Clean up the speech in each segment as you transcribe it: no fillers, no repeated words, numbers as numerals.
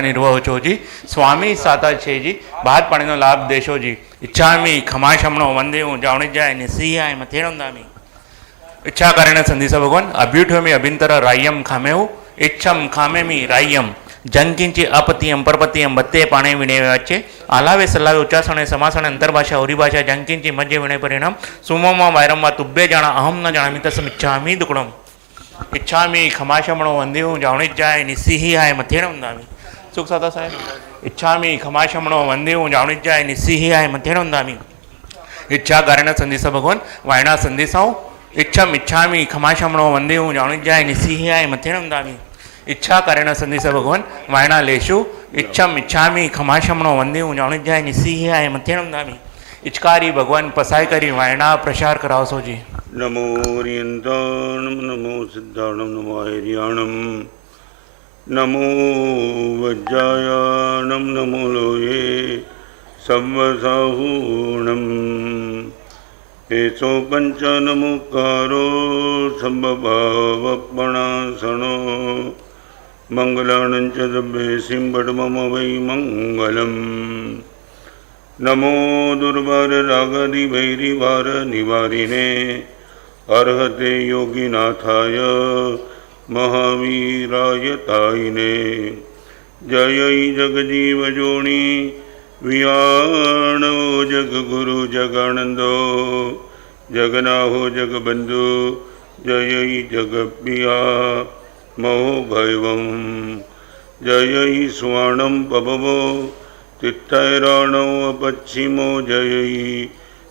निर्वह छो जी स्वामी साता छे जी भात पाणी लाभ देशो जी इच्छामी खमाशमणो वंदे जावणी जाय निसिहाय मथेणंदामी इच्छा करेण संदेश भगवान अभ्युठ्योमी अभिंतर राय्यम खामेऊ इच्छम खामेमी राय्यम जंकिंची अपतियम परपतियम बत्ते पाणे विणे वाचे आलावे सलावे उच्चासणे समासणे अंतर्भाषा ओरिभाषा जंकिंची मध्य विणे परिणाम सुमोमा वायरम वा तुब्बे जाना अहम न जानामि तस्म इच्छामि दुक्कडम इच्छामि खमाशमणो वंदे जावणी जाय निसिहाय मथेणंदामी सुख साता साहेब इच्छामी खमाशमणो वंदे जावणी जाय निसिहाय मथेणंदामी इच्छा कारण संदेश भगवान वायना संदेशाओ इच्छम इच्छामी खमाशमणो वंदे जावणी जाय निसिहाय मथेणंदामी इच्छा कारण संदेश भगवान वायना लेशु इच्छम इच्छामी खमाशमणो वंदे जावणी जाय निसिहाय मथेणंदामी इचकारी भगवान पसाय करी वायना प्रचार करावसो जी। नमो रियंताणम नमो सिद्धाणम नमो हरियाणम नमो वज्रायाणम नमो लोये सव्वसाहूणम एसो पंच नमोकारो संभवावपणासनो मंगलानं च दब्बे सिंबडमम वै मंगलम नमो दुर्वार रागादि वैरिवार निवारिणे अर्हते योगिनाथाय महावीराय तायिने जय जगजीव जोणी वियाणो जगगुरु जगानंदो जगनाहो जगबंधु जय जगप्रिया महो भैवम जय स्वर्णम पवो तित्थैराणो पश्चिमो जय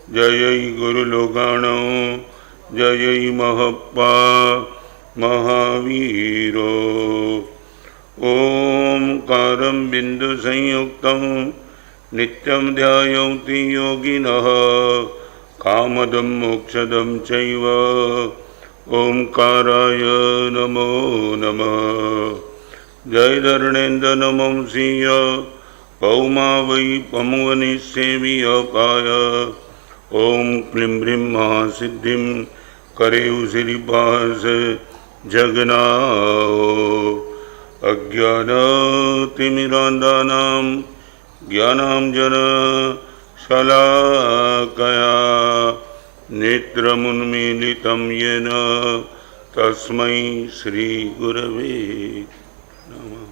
जय गुरुलोगाणो जय महप्पा महावीरो ओंकारं बिंदु संयुक्तं नित्यं ध्यायन्ति योगिनः कामदं मोक्षदं चैव ओंकाराय नमो नमः जय धरणेन्द्र नमंसीय पौमा वै पमुवनिसेवियपाय ओं क्लीं ह्रीं महासिद्धिं करेउ श्रीपास जगन्नाथ अज्ञानतिमिरान्धानां ज्ञानाञ्जन शलाकया नेत्रमुन्मीलितं येन तस्मै श्रीगुरवे नमः।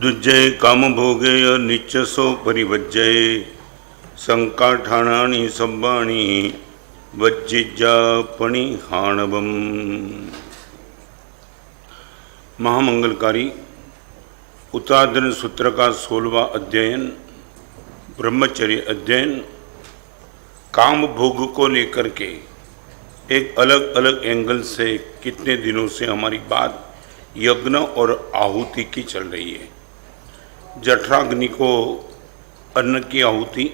दुज्जय काम भोगे निच्चसो परिवज्जय संकाठाणानि सब्बाणि वज्जिज्जापणि हाणवम। महामंगलकारी उत्तराधन सूत्र का 16वां अध्ययन ब्रह्मचर्य अध्ययन काम भोग को लेकर के एक अलग अलग एंगल से कितने दिनों से हमारी बात यज्ञ और आहुति की चल रही है। जठराग्नि को अन्न की आहुति,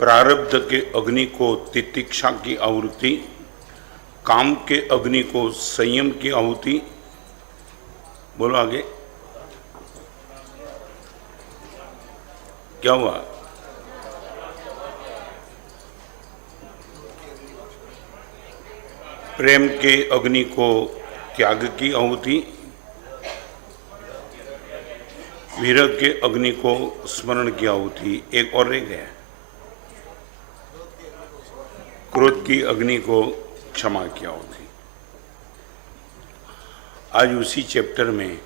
प्रारब्ध के अग्नि को तितिक्षा की आहुति, काम के अग्नि को संयम की आहुति। बोलो आगे क्या हुआ? प्रेम के अग्नि को त्याग की आहुति, विरह के अग्नि को स्मरण की आहुति। एक और रह गया, क्रोध की अग्नि को क्षमा की आहुति। आज उसी चैप्टर में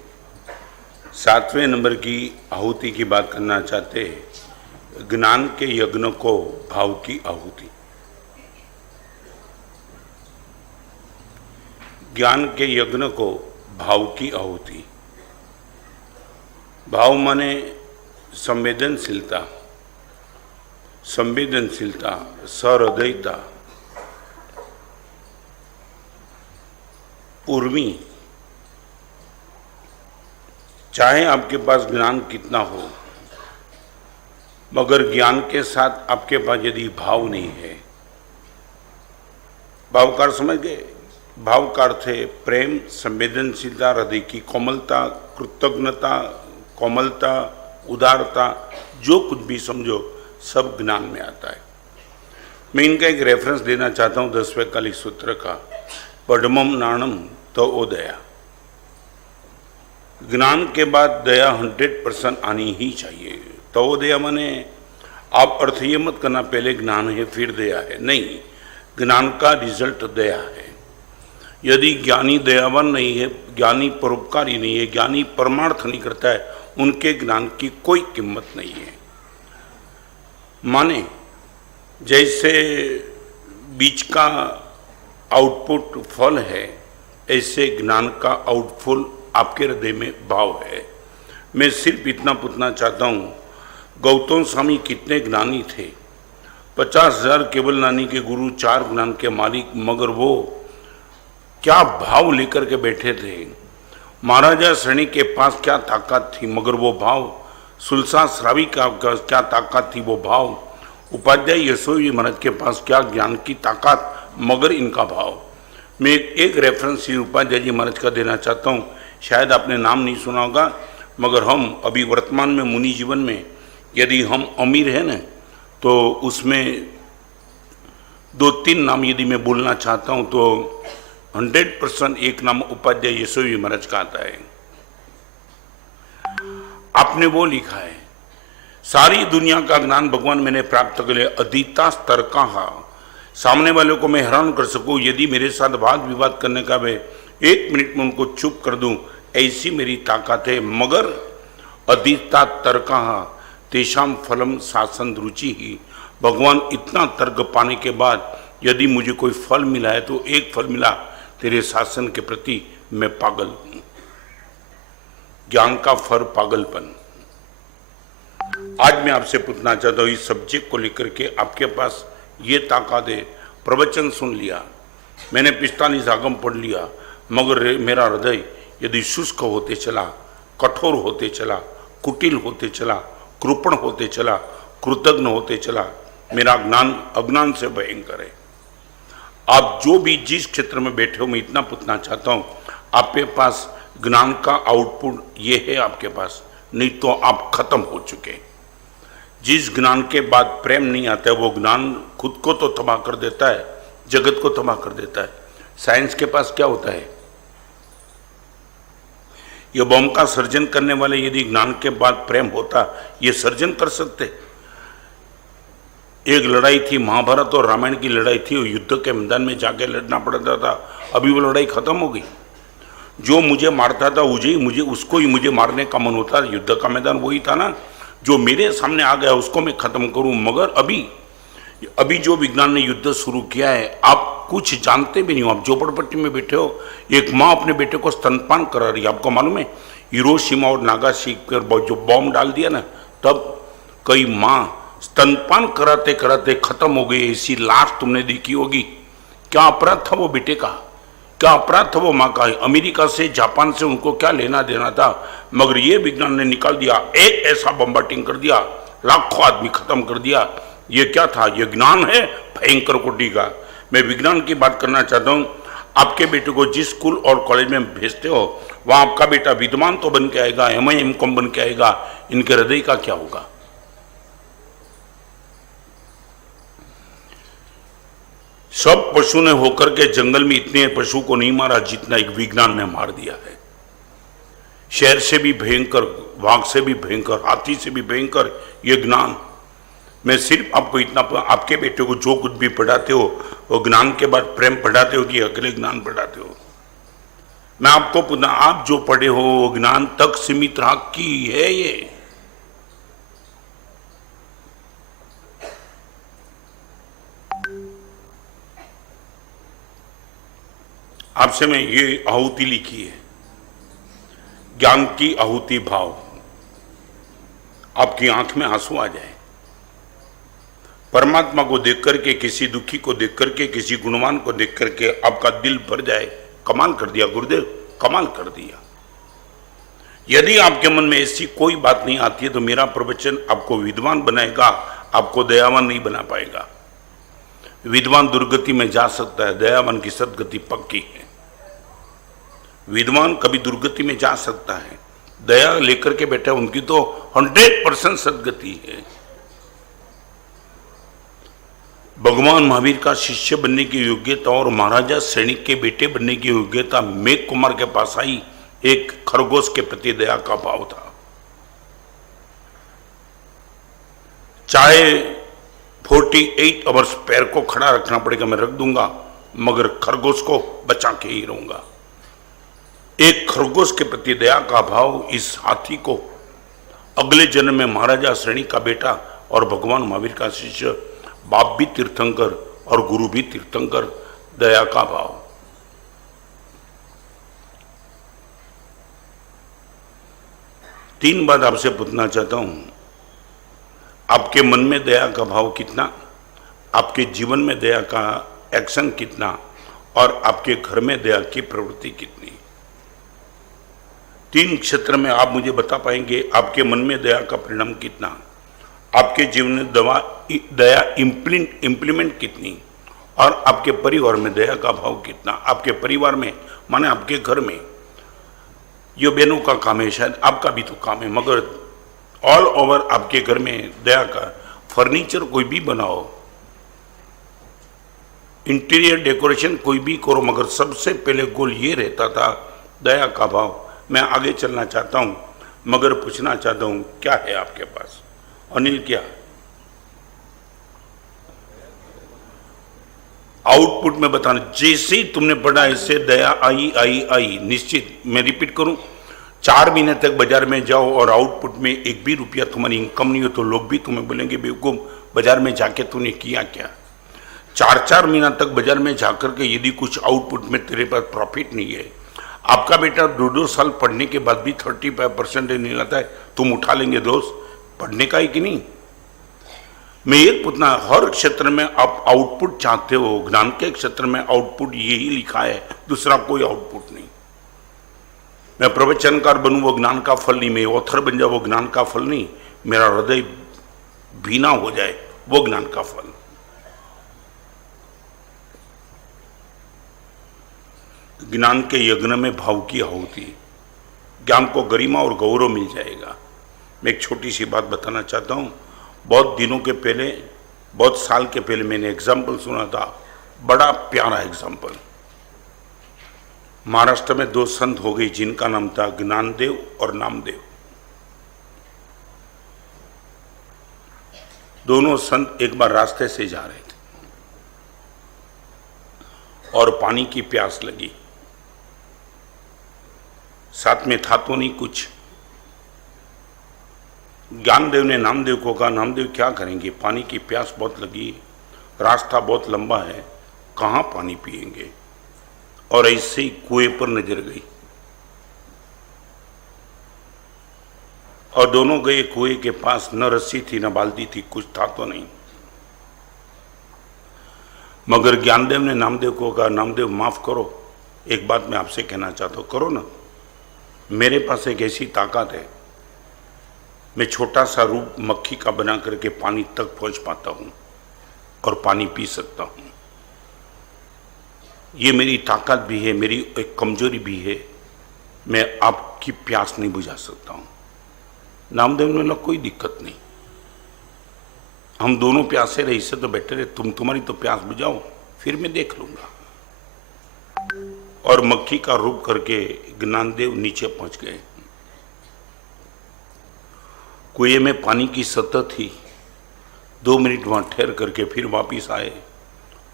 7वें नंबर की आहुति की बात करना चाहते हैं, ज्ञान के यज्ञ को भाव की आहुति। ज्ञान के यज्ञ को भाव की आहुति। भाव माने संवेदनशीलता, संवेदनशीलता, सहृदयता, उर्मी। चाहे आपके पास ज्ञान कितना हो, मगर ज्ञान के साथ आपके पास यदि भाव नहीं है, भाव का अर्थ समझ गए? भाव का अर्थ है प्रेम, संवेदनशीलता, हृदय की कोमलता, कृतज्ञता, कोमलता, उदारता, जो कुछ भी समझो, सब ज्ञान में आता है। मैं इनका एक रेफरेंस देना चाहता हूँ 10वें काली सूत्र का, पडमम नाणम तो ओ दया। ज्ञान के बाद दया 100% आनी ही चाहिए। तो वो दया माने आप अर्थ ये मत करना पहले ज्ञान है फिर दया है, नहीं, ज्ञान का रिजल्ट दया है। यदि ज्ञानी दयावान नहीं है, ज्ञानी परोपकारी नहीं है, ज्ञानी परमार्थ नहीं करता है, उनके ज्ञान की कोई कीमत नहीं है। माने जैसे बीज का आउटपुट फल है, ऐसे ज्ञान का आउटपुट आपके हृदय में भाव है। मैं सिर्फ इतना पूछना चाहता हूँ, गौतम स्वामी कितने ज्ञानी थे? 50,000 केवल नानी के गुरु, 4 ज्ञान के मालिक, मगर वो क्या भाव लेकर के बैठे थे। महाराजा श्रेणी के पास क्या ताकत थी, मगर वो भाव। सुलसा श्रावी का क्या ताकत थी, वो भाव। उपाध्याय यशोवी महाराज के पास क्या ज्ञान की ताकत, मगर इनका भाव। मैं एक रेफरेंस उपाध्याय जी महाराज का देना चाहता हूँ। शायद आपने नाम नहीं सुना होगा, मगर हम अभी वर्तमान में मुनि जीवन में यदि हम अमीर हैं न, तो उसमें 2-3 नाम यदि मैं बोलना चाहता हूँ तो 100% एक नाम उपाध्याय यशोवी महाराज का आता है। आपने वो लिखा है, सारी दुनिया का ज्ञान भगवान मैंने प्राप्त कर लिया, अधीता स्तर का। सामने वाले को मैं हैरान कर सकूं, यदि मेरे साथ वाद विवाद करने का वे 1 मिनट में उनको चुप कर दूं, ऐसी मेरी ताकत है। मगर अधीता तर्क तेषाम फलम शासन रुचि ही। भगवान इतना तर्क पाने के बाद यदि मुझे कोई फल मिला है तो एक फल मिला, तेरे शासन के प्रति मैं पागल हूं। ज्ञान का फल पागलपन। आज मैं आपसे पूछना चाहता हूं, इस सब्जेक्ट को लेकर के आपके पास ये ताकत है। प्रवचन सुन लिया मैंने, 45 आगम पढ़ लिया, मगर मेरा हृदय यदि शुष्क होते चला, कठोर होते चला, कुटिल होते चला, कृपण होते चला, कृतज्ञ होते चला, मेरा ज्ञान अज्ञान से भयंकर है। आप जो भी जिस क्षेत्र में बैठे हो, मैं इतना पूछना चाहता हूं, आपके पास ज्ञान का आउटपुट ये है आपके पास, नहीं तो आप खत्म हो चुके। जिस ज्ञान के बाद प्रेम नहीं आता है, वो ज्ञान खुद को तो तबाह कर देता है, जगत को तबाह कर देता है। साइंस के पास क्या होता है, ये बम का सर्जन करने वाले यदि ज्ञान के बाद प्रेम होता, ये सर्जन कर सकते। एक लड़ाई थी, महाभारत और रामायण की लड़ाई थी, युद्ध के मैदान में जाके लड़ना पड़ता था। अभी वो लड़ाई खत्म हो गई। जो मुझे मारता था उसको ही मुझे मारने का मन होता। युद्ध का मैदान वही था ना, जो मेरे सामने आ गया उसको मैं खत्म करूं। मगर अभी जो विज्ञान ने युद्ध शुरू किया है, आप कुछ जानते भी नहीं हो। आप झोपड़पट्टी में बैठे हो, एक माँ अपने बेटे को स्तनपान करा रही है। आपको मालूम है, हिरोशिमा और नागासाकी पर जो बॉम्ब डाल दिया ना, तब कई माँ स्तनपान कराते कराते खत्म हो गई। ऐसी लाश तुमने देखी होगी। क्या अपराध था वो बेटे का, क्या अपराध था वो माँ का। अमेरिका से, जापान से उनको क्या लेना देना था, मगर ये विज्ञान ने निकाल दिया। एक ऐसा बम्बाटिंग कर दिया, लाखों आदमी खत्म कर दिया। ये क्या था, ये ज्ञान है भयंकर कोटि का। मैं विज्ञान की बात करना चाहता हूँ। आपके बेटे को जिस स्कूल और कॉलेज में भेजते हो, वहाँ आपका बेटा विद्वान तो बन के आएगा, MIM.Com बन के आएगा, इनके हृदय का क्या होगा। सब पशु ने होकर के जंगल में इतने पशु को नहीं मारा जितना एक विज्ञान ने मार दिया है। शेर से भी भयंकर, वाघ से भी भयंकर, हाथी से भी भयंकर ये ज्ञान। मैं सिर्फ आपको इतना, आपके बेटे को जो कुछ भी पढ़ाते हो वो ज्ञान के बाद प्रेम पढ़ाते हो कि अगले ज्ञान पढ़ाते हो। मैं आपको पुनः, आप जो पढ़े हो वो ज्ञान तक सीमित राख की है। ये आपसे मैं ये आहुति लिखी है, ज्ञान की आहुति भाव। आपकी आंख में आंसू आ जाए, परमात्मा को देख करके, किसी दुखी को देख करके, किसी गुणवान को देख करके आपका दिल भर जाए। कमाल कर दिया गुरुदेव, कमाल कर दिया। यदि आपके मन में ऐसी कोई बात नहीं आती है तो मेरा प्रवचन आपको विद्वान बनाएगा, आपको दयावान नहीं बना पाएगा। विद्वान दुर्गति में जा सकता है, दयावान की सदगति पक्की है। विद्वान कभी दुर्गति में जा सकता है, दया लेकर के बैठा उनकी तो 100% सदगति है। भगवान महावीर का शिष्य बनने की योग्यता और महाराजा सैनिक के बेटे बनने की योग्यता मेघ कुमार के पास आई। एक खरगोश के प्रति दया का भाव था। चाहे 48 आवर्स पैर को खड़ा रखना पड़ेगा, मैं रख दूंगा, मगर खरगोश को बचा के ही रहूंगा। एक खरगोश के प्रति दया का भाव इस हाथी को अगले जन्म में महाराजा श्रेणी का बेटा और भगवान महावीर का शिष्य, बाप भी तीर्थंकर और गुरु भी तीर्थंकर, दया का भाव। तीन बात आपसे पूछना चाहता हूं। आपके मन में दया का भाव कितना, आपके जीवन में दया का एक्शन कितना, और आपके घर में दया की प्रवृत्ति कितनी। तीन क्षेत्र में आप मुझे बता पाएंगे आपके मन में दया का परिणाम कितना, आपके जीवन में दया इंप्लीमेंट कितनी, और आपके परिवार में दया का भाव कितना। आपके परिवार में माने आपके घर में, ये बहनों का काम है, शायद आपका भी तो काम है, मगर ऑल ओवर आपके घर में दया का फर्नीचर कोई भी बनाओ, इंटीरियर डेकोरेशन कोई भी करो, मगर सबसे पहले गोल ये रहता था दया का भाव। मैं आगे चलना चाहता हूं, मगर पूछना चाहता हूं क्या है आपके पास। अनिल, क्या आउटपुट में बताना। जैसे ही तुमने पढ़ा इससे दया आई आई आई, निश्चित। मैं रिपीट करूं, 4 महीने तक बाजार में जाओ और आउटपुट में 1 भी रुपया तुम्हारी इनकम नहीं हो तो लोग भी तुम्हें बोलेंगे बेवकूफ, बाजार में जाके तूने किया क्या। 4 महीना तक बाजार में जाकर के यदि कुछ आउटपुट में तेरे पास प्रॉफिट नहीं है, आपका बेटा 2 साल पढ़ने के बाद भी 35% नहीं लाता है, तुम उठा लेंगे दोस्त, पढ़ने का ही कि नहीं। मैं ये पूछना, हर क्षेत्र में आप आउटपुट चाहते हो, ज्ञान के क्षेत्र में आउटपुट यही लिखा है, दूसरा कोई आउटपुट नहीं। मैं प्रवचनकार बनूं वो ज्ञान का फल नहीं, मैं ऑथर बन जाऊं वो ज्ञान का फल नहीं, मेरा हृदय भीना हो जाए वो ज्ञान का फल। ज्ञान के यज्ञ में भाव की आहुति, ज्ञान को गरिमा और गौरव मिल जाएगा। मैं एक छोटी सी बात बताना चाहता हूं। बहुत दिनों के पहले, बहुत साल के पहले मैंने एग्जाम्पल सुना था, बड़ा प्यारा एग्जाम्पल। महाराष्ट्र में 2 संत हो गए जिनका नाम था ज्ञानदेव और नामदेव। दोनों संत एक बार रास्ते से जा रहे थे और पानी की प्यास लगी। साथ में था तो नहीं कुछ। ज्ञानदेव ने नामदेव को कहा, नामदेव क्या करेंगे, पानी की प्यास बहुत लगी, रास्ता बहुत लंबा है, कहाँ पानी पिएंगे। और ऐसे ही कुएं पर नजर गई और दोनों गए कुएं के पास। न रस्सी थी न बाल्टी थी, कुछ था तो नहीं। मगर ज्ञानदेव ने नामदेव को कहा, नामदेव माफ करो, एक बात मैं आपसे कहना चाहता हूं, करो ना। मेरे पास एक ऐसी ताकत है, मैं छोटा सा रूप मक्खी का बना करके पानी तक पहुंच पाता हूं और पानी पी सकता हूं। ये मेरी ताकत भी है, मेरी एक कमजोरी भी है, मैं आपकी प्यास नहीं बुझा सकता हूं। नामदेव ने बोला, कोई दिक्कत नहीं, हम दोनों प्यासे रहे, इससे तो बेटर है तुम्हारी तो प्यास बुझाओ, फिर मैं देख लूंगा। और मक्खी का रूप करके ज्ञानदेव नीचे पहुंच गए। कुएं में पानी की सतह थी। 2 मिनट वहां ठहर करके फिर वापिस आए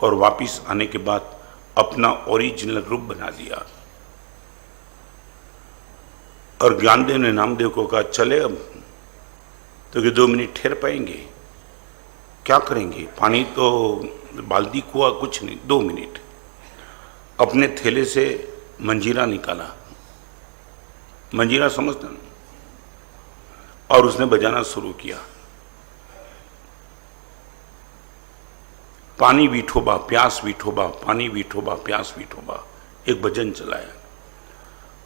और वापिस आने के बाद अपना ओरिजिनल रूप बना दिया। और ज्ञानदेव ने नामदेव को कहा, चले अब, तो कि 2 मिनट ठहर पाएंगे, क्या करेंगे, पानी तो बाल्टी कुआ कुछ नहीं। 2 मिनट। अपने थैले से मंजीरा निकाला, मंजीरा समझते ना, और उसने बजाना शुरू किया। पानी विठोबा प्यास विठोबा, पानी विठोबा प्यास विठोबा, एक भजन चलाया।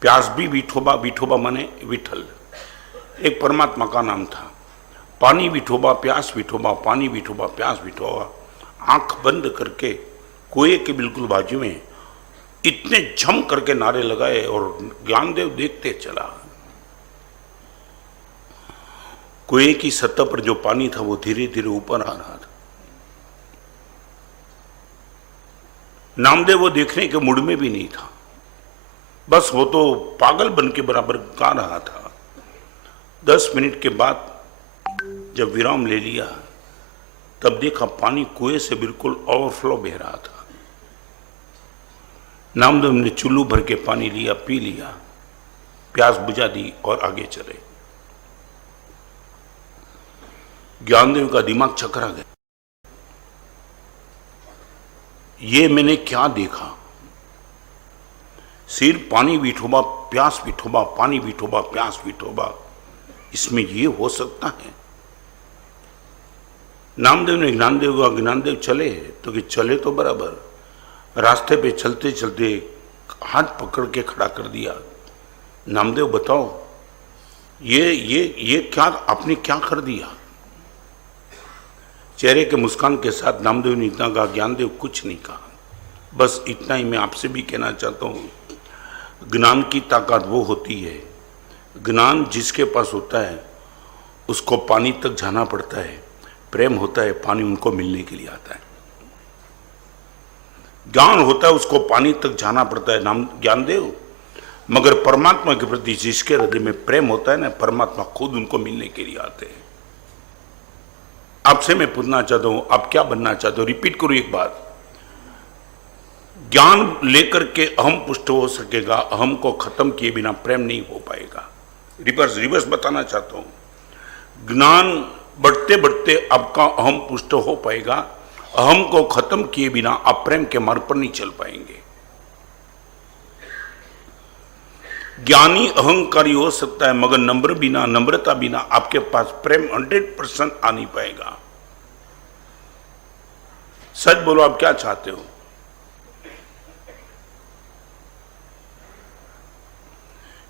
प्यास भी विठोबा, विठोबा माने विठल, एक परमात्मा का नाम था। पानी विठोबा प्यास विठोबा, पानी विठोबा प्यास विठोबा। आंख बंद करके कुएं के बिल्कुल बाजू में इतने झम करके नारे लगाए और ज्ञानदेव देखते चला। कुएं की सतह पर जो पानी था वो धीरे धीरे ऊपर आ रहा था। नामदेव वो देखने के मूड में भी नहीं था, बस वो तो पागल बन के बराबर गा रहा था। 10 मिनट के बाद जब विराम ले लिया तब देखा पानी कुएं से बिल्कुल ओवरफ्लो बह रहा था। नामदेव ने चुल्लू भर के पानी लिया, पी लिया, प्यास बुझा दी और आगे चले। ज्ञानदेव का दिमाग चकरा गया, ये मैंने क्या देखा? सिर पानी विठोबा प्यास विठोबा, पानी विठोबा प्यास विठोबा, इसमें ये हो सकता है? नामदेव ने ज्ञानदेव का, ज्ञानदेव चले तो कि चले तो बराबर, रास्ते पे चलते चलते हाथ पकड़ के खड़ा कर दिया। नामदेव बताओ ये क्या आपने क्या कर दिया? चेहरे के मुस्कान के साथ नामदेव ने इतना कहा, ज्ञानदेव कुछ नहीं कहा, बस इतना ही मैं आपसे भी कहना चाहता हूँ, ज्ञान की ताकत वो होती है, ज्ञान जिसके पास होता है उसको पानी तक जाना पड़ता है, प्रेम होता है पानी उनको मिलने के लिए आता है। ज्ञान होता है उसको पानी तक जाना पड़ता है नाम ज्ञानदेव, मगर परमात्मा के प्रति जिसके हृदय में प्रेम होता है ना, परमात्मा खुद उनको मिलने के लिए आते हैं। आपसे मैं पूछना चाहता हूं, आप क्या बनना चाहते हो? रिपीट करो एक बात, ज्ञान लेकर के अहम पुष्ट हो सकेगा, अहम को खत्म किए बिना प्रेम नहीं हो पाएगा। रिवर्स बताना चाहता हूं, ज्ञान बढ़ते बढ़ते आपका अहम पुष्ट हो पाएगा, अहम को खत्म किए बिना आप प्रेम के मार्ग पर नहीं चल पाएंगे। ज्ञानी अहंकारी हो सकता है मगर नम्रता बिना आपके पास प्रेम 100% आ नहीं पाएगा। सच बोलो, आप क्या चाहते हो?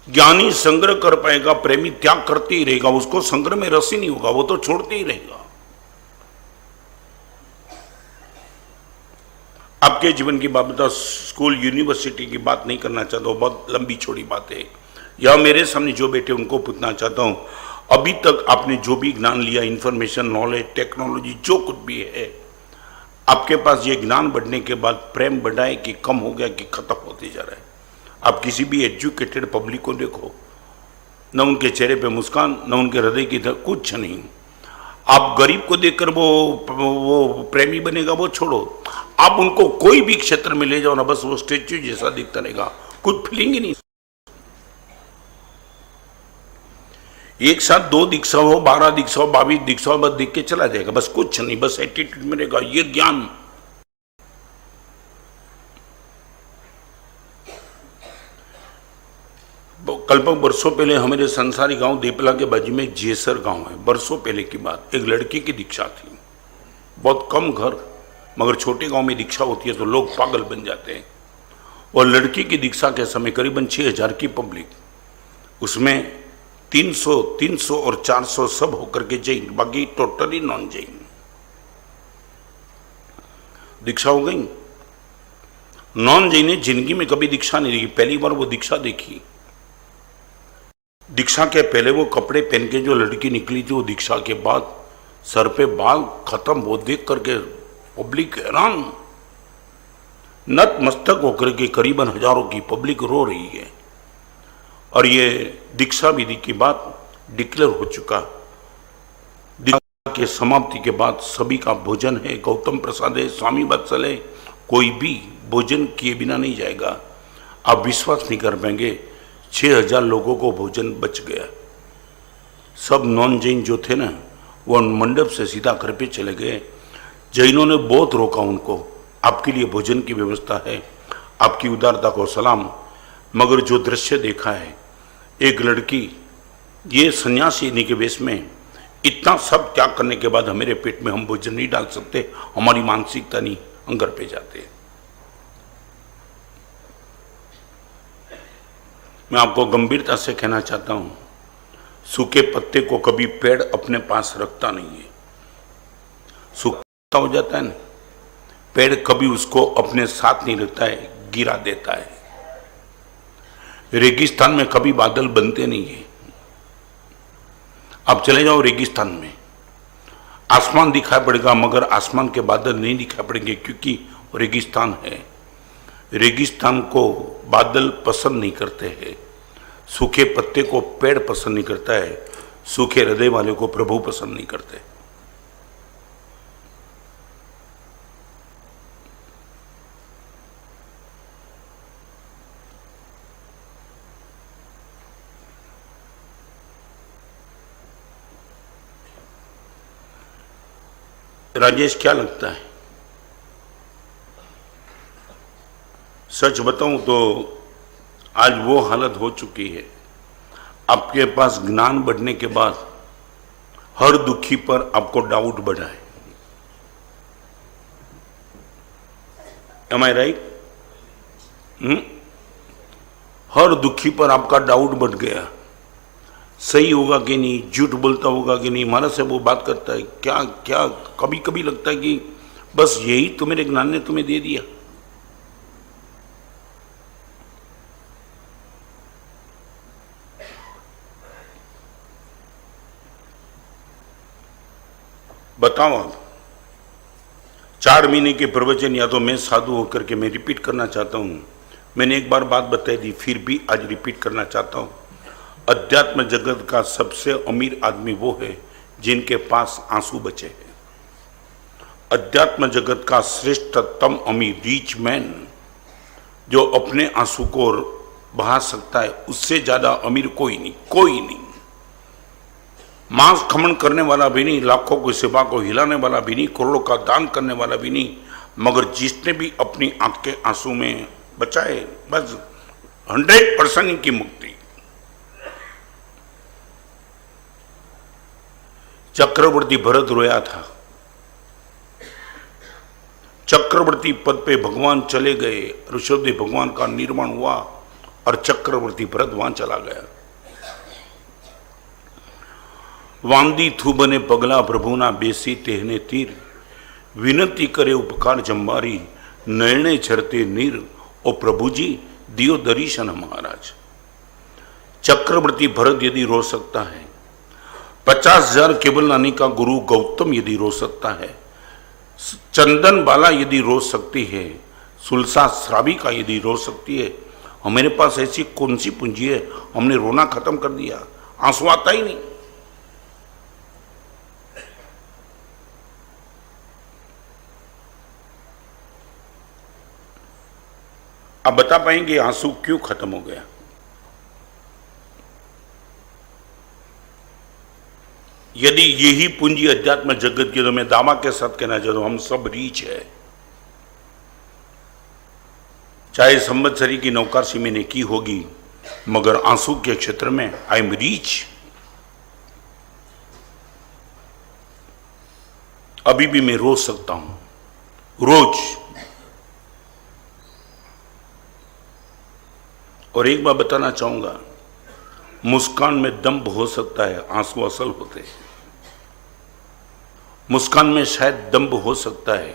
ज्ञानी संग्रह कर पाएगा, प्रेमी त्याग करते ही रहेगा, उसको संग्रह में रस ही नहीं होगा, वो तो छोड़ते ही रहेगा। आपके जीवन की बात बता, स्कूल यूनिवर्सिटी की बात नहीं करना चाहता हूं, बहुत लंबी छोड़ी बात है। या मेरे सामने जो बैठे उनको पूछना चाहता हूं, अभी तक आपने जो भी ज्ञान लिया, इंफॉर्मेशन, नॉलेज, टेक्नोलॉजी, जो कुछ भी है, आपके पास ये ज्ञान बढ़ने के बाद प्रेम बढ़ा है कि कम हो गया कि खत्म होते जा रहा है? आप किसी भी एजुकेटेड पब्लिक को देखो, न उनके चेहरे पे मुस्कान, न उनके हृदय की कुछ नहीं। आप गरीब को देखकर वो प्रेमी बनेगा, वो छोड़ो, आप उनको कोई भी क्षेत्र में ले जाओ ना, बस वो स्टेच्यू जैसा दिखता रहेगा, कुछ फीलिंग ही नहीं। एक साथ 2 दीक्षा हो, 12 दीक्षा हो, 22 दीक्षा हो, बस दिख के चला जाएगा, बस कुछ नहीं, बस एटीट्यूड में रहेगा। ये ज्ञान कल्पक वर्षों पहले हमारे संसारी गांव देपला के बाजू में जेसर गांव है, वर्षों पहले की बात, एक लड़की की दीक्षा थी। बहुत कम घर, मगर छोटे गांव में दीक्षा होती है तो लोग पागल बन जाते हैं। और लड़की की दीक्षा के समय करीबन 6000 की पब्लिक, उसमें 300 और 400 सब होकर के जैन, बाकी टोटली नॉन जैन। दीक्षा हो गई। नॉन जैन ने जिंदगी में कभी दीक्षा नहीं देखी, पहली बार वो दीक्षा देखी। दीक्षा के पहले वो कपड़े पहन के जो लड़की निकली थी, वो दीक्षा के बाद सर पे बाल खत्म, वो देख करके पब्लिक हैरान, नतमस्तक होकर के करीबन हजारों की पब्लिक रो रही है। और ये दीक्षा विधि की बात डिक्लेयर हो चुका। दीक्षा के समाप्ति के बाद सभी का भोजन है, गौतम प्रसाद है, स्वामी वत्सल है, कोई भी भोजन किए बिना नहीं जाएगा। आप विश्वास नहीं कर पाएंगे, 6000 लोगों को भोजन बच गया। सब नॉन जैन जो थे ना, वो मंडप से सीधा घर पे चले गए। जैनों ने बहुत रोका उनको, आपके लिए भोजन की व्यवस्था है, आपकी उदारता को सलाम। मगर जो दृश्य देखा है, एक लड़की ये सन्यासी के वेश में, इतना सब त्याग करने के बाद हमारे पेट में हम भोजन नहीं डाल सकते, हमारी मानसिकता नहीं, अंगर पे जाते। मैं आपको गंभीरता से कहना चाहता हूं, सूखे पत्ते को कभी पेड़ अपने पास रखता नहीं है। सूखा हो जाता है ना, पेड़ कभी उसको अपने साथ नहीं रखता है, गिरा देता है। रेगिस्तान में कभी बादल बनते नहीं है। आप चले जाओ रेगिस्तान में, आसमान दिखाई पड़ेगा मगर आसमान के बादल नहीं दिखाई पड़ेंगे, क्योंकि रेगिस्तान है। रेगिस्तान को बादल पसंद नहीं करते हैं, सूखे पत्ते को पेड़ पसंद नहीं करता है, सूखे हृदय वाले को प्रभु पसंद नहीं करते। राजेश, क्या लगता है? सच बताऊं तो आज वो हालत हो चुकी है, आपके पास ज्ञान बढ़ने के बाद हर दुखी पर आपको डाउट बढ़ा है। एम आई राइट? हर दुखी पर आपका डाउट बढ़ गया, सही होगा कि नहीं, झूठ बोलता होगा कि नहीं, हमारा से वो बात करता है क्या क्या। कभी कभी लगता है कि बस यही तो मेरे ज्ञान ने तुम्हें दे दिया। बताओ आप, 4 महीने के प्रवचन या तो मैं साधु होकर के मैं रिपीट करना चाहता हूं। मैंने एक बार बात बताई दी, फिर भी आज रिपीट करना चाहता हूं। अध्यात्म जगत का सबसे अमीर आदमी वो है जिनके पास आंसू बचे हैं। अध्यात्म जगत का श्रेष्ठतम अमीर, रिच मैन, जो अपने आंसू को बहा सकता है, उससे ज्यादा अमीर कोई नहीं, कोई नहीं। मांस खमन करने वाला भी नहीं, लाखों की सेवा को हिलाने वाला भी नहीं, करोड़ों का दान करने वाला भी नहीं, मगर जिसने भी अपनी आंख के आंसू में बचाए, बस 100% इनकी मुक्ति। चक्रवर्ती भरत रोया था, चक्रवर्ती पद पे भगवान चले गए, ऋषभदेव भगवान का निर्माण हुआ और चक्रवर्ती भरत वहां चला गया। वांदी थू बने पगला प्रभुना बेसी तेहने तीर, विनती करे उपकार जम्बारी, नयने झरते नीर, ओ प्रभु जी दियो दर्शन महाराज। चक्रवर्ती भरत यदि रो सकता है, 50,000 केवल नानी का गुरु गौतम यदि रो सकता है, चंदन बाला यदि रो सकती है, सुलसा श्राविका यदि रो सकती है, हमारे पास ऐसी कौन सी पूंजी है? हमने रोना खत्म कर दिया, आंसू आता ही नहीं। आप बता पाएंगे आंसू क्यों खत्म हो गया? यदि यही पूंजी अध्यात्म जगत की, तो मैं दावा के साथ कहना चाहता हूं, हम सब रीच है। चाहे संवत्सरी की नौकाशी मैंने की होगी, मगर आंसू के क्षेत्र में आई एम रीच। अभी भी मैं रो सकता हूं, रोज। और एक बात बताना चाहूंगा, मुस्कान में दम्भ हो सकता है, आंसू असल होते हैं। मुस्कान में शायद दम्भ हो सकता है,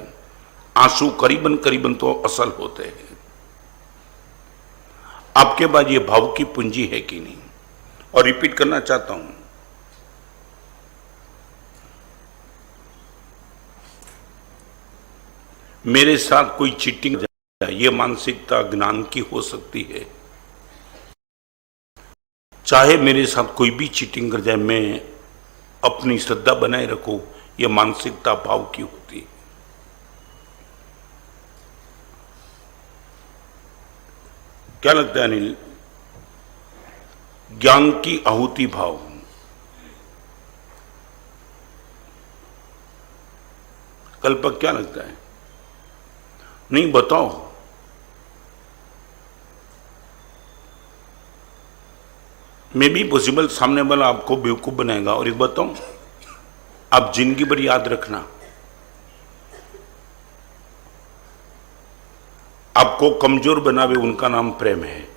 आंसू करीबन करीबन तो असल होते हैं। आपके पास ये भाव की पूंजी है कि नहीं? और रिपीट करना चाहता हूं, मेरे साथ कोई चीटिंग, ये मानसिकता ज्ञान की हो सकती है। चाहे मेरे साथ कोई भी चीटिंग कर जाए, मैं अपनी श्रद्धा बनाए रखूं, यह मानसिकता भाव की होती है। क्या लगता है अनिल? ज्ञान की आहुति भाव, कल्पक क्या लगता है? नहीं बताओ। मे भी पॉसिबल सामने वाला आपको बेवकूफ बनाएगा। और एक बताऊं, आप जिंदगी भर याद रखना, आपको कमजोर बनावे उनका नाम प्रेम है।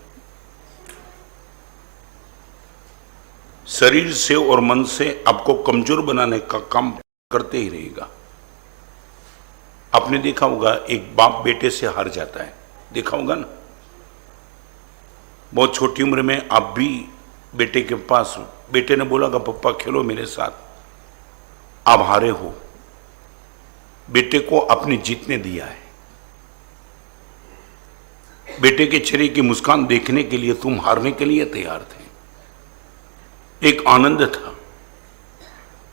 शरीर से और मन से आपको कमजोर बनाने का काम करते ही रहेगा। आपने देखा होगा, एक बाप बेटे से हार जाता है, देखा होगा ना। बहुत छोटी उम्र में आप भी बेटे के पास, बेटे ने बोला कि पप्पा खेलो मेरे साथ, आप हारे हो। बेटे को आपने जीतने दिया है। बेटे के चेहरे की मुस्कान देखने के लिए तुम हारने के लिए तैयार थे। एक आनंद था।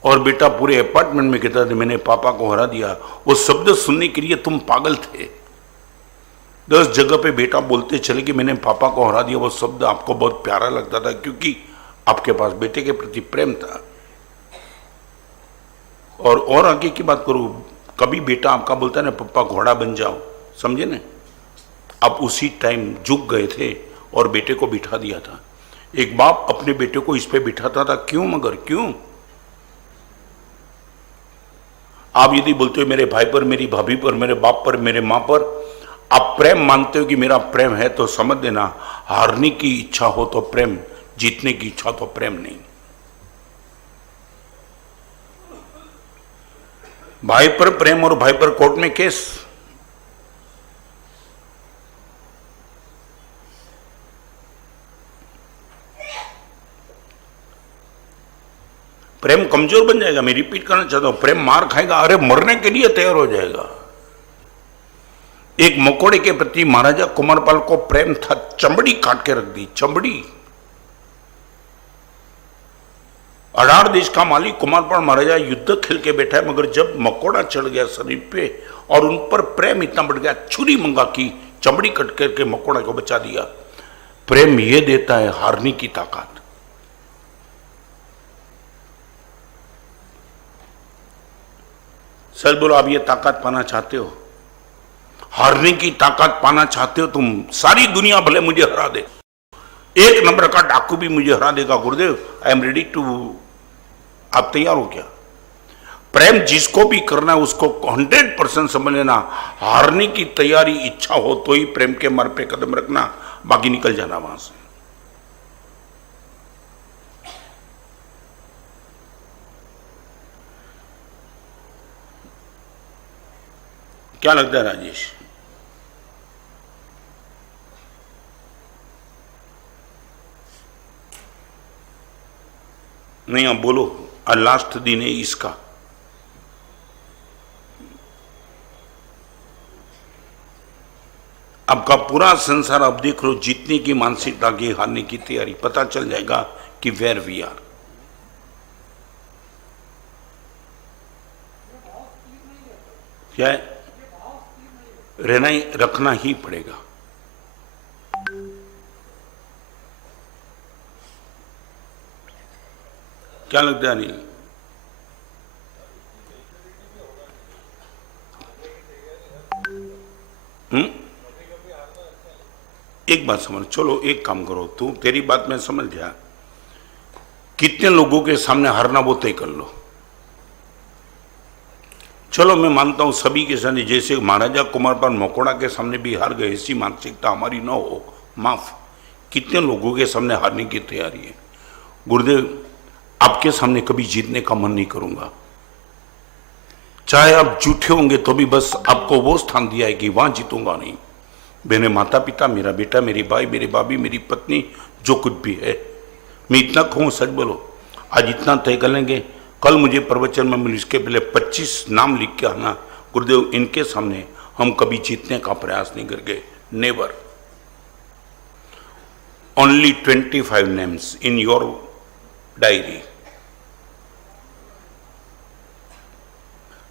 और बेटा पूरे अपार्टमेंट में कहता था मैंने पापा को हरा दिया। वो शब्द सुनने के लिए तुम पागल थे। 10 जगह पे बेटा बोलते चले कि मैंने पापा को हरा दिया। वो शब्द आपको बहुत प्यारा लगता था क्योंकि आपके पास बेटे के प्रति प्रेम था। और आगे की बात करूं, कभी बेटा आपका बोलता है ना पप्पा घोड़ा बन जाओ, समझे ना, आप उसी टाइम झुक गए थे और बेटे को बिठा दिया था। एक बाप अपने बेटे को इस पे बिठाता था, क्यों? मगर क्यों? आप यदि बोलते हो मेरे भाई पर, मेरी भाभी पर, मेरे बाप पर, मेरे मां पर आप प्रेम मानते हो कि मेरा प्रेम है, तो समझ देना हारने की इच्छा हो तो प्रेम, जीतने की इच्छा तो प्रेम नहीं। भाई पर प्रेम और भाई पर कोर्ट में केस। प्रेम कमजोर बन जाएगा। मैं रिपीट करना चाहता हूं, प्रेम मार खाएगा, अरे मरने के लिए तैयार हो जाएगा। एक मकोड़े के प्रति महाराजा कुमारपाल को प्रेम था, चमड़ी काट के रख दी, चमड़ी। अडार देश का मालिक कुमारपाल महाराजा युद्ध खेल के बैठा है, मगर जब मकोड़ा चढ़ गया शरीर पे और उन पर प्रेम इतना बढ़ गया, छुरी मंगा की, चमड़ी कट करके मकोड़ा को बचा दिया। प्रेम यह देता है हारने की ताकत। सच बोलो, आप ये ताकत पाना चाहते हो? हारने की ताकत पाना चाहते हो तुम? सारी दुनिया भले मुझे हरा दे, 1 नंबर का डाकू भी मुझे हरा देगा, गुरुदेव आई एम रेडी टू। आप तैयार हो क्या? प्रेम जिसको भी करना है उसको 100% समझ लेना। हारने की तैयारी इच्छा हो तो ही प्रेम के मार्ग पे कदम रखना, बाकी निकल जाना वहां से। क्या लगता है राजेश? नहीं, आप बोलो। आज लास्ट दिन है इसका। आपका पूरा संसार आप देख लो, जीतने की मानसिकता की, हारने की तैयारी। पता चल जाएगा कि वेयर वी आर। क्या है? रहना ही, रखना ही पड़ेगा। क्या लगता है अनिल? एक बात समझ, चलो एक काम करो, तू तेरी बात में समझ गया। कितने लोगों के सामने हारना वो तय कर लो। चलो मैं मानता हूं सभी के सामने, जैसे महाराजा कुमारपाल मकोड़ा के सामने भी हार गए, ऐसी मानसिकता हमारी न हो, माफ। कितने लोगों के सामने हारने की तैयारी है। गुरुदेव आपके सामने कभी जीतने का मन नहीं करूंगा। चाहे आप झूठे होंगे तो भी बस आपको वो स्थान दिया है कि वहां जीतूंगा नहीं। मेरे माता पिता, मेरा बेटा, मेरी भाई, मेरी भाभी, मेरी पत्नी, जो कुछ भी है, मैं इतना कहूँ, सच बोलो, आज इतना तय कर लेंगे, कल मुझे प्रवचन में मिले इसके पहले 25 नाम लिख के आना। गुरुदेव इनके सामने हम कभी जीतने का प्रयास नहीं करके, never. Only 25 names in your diary.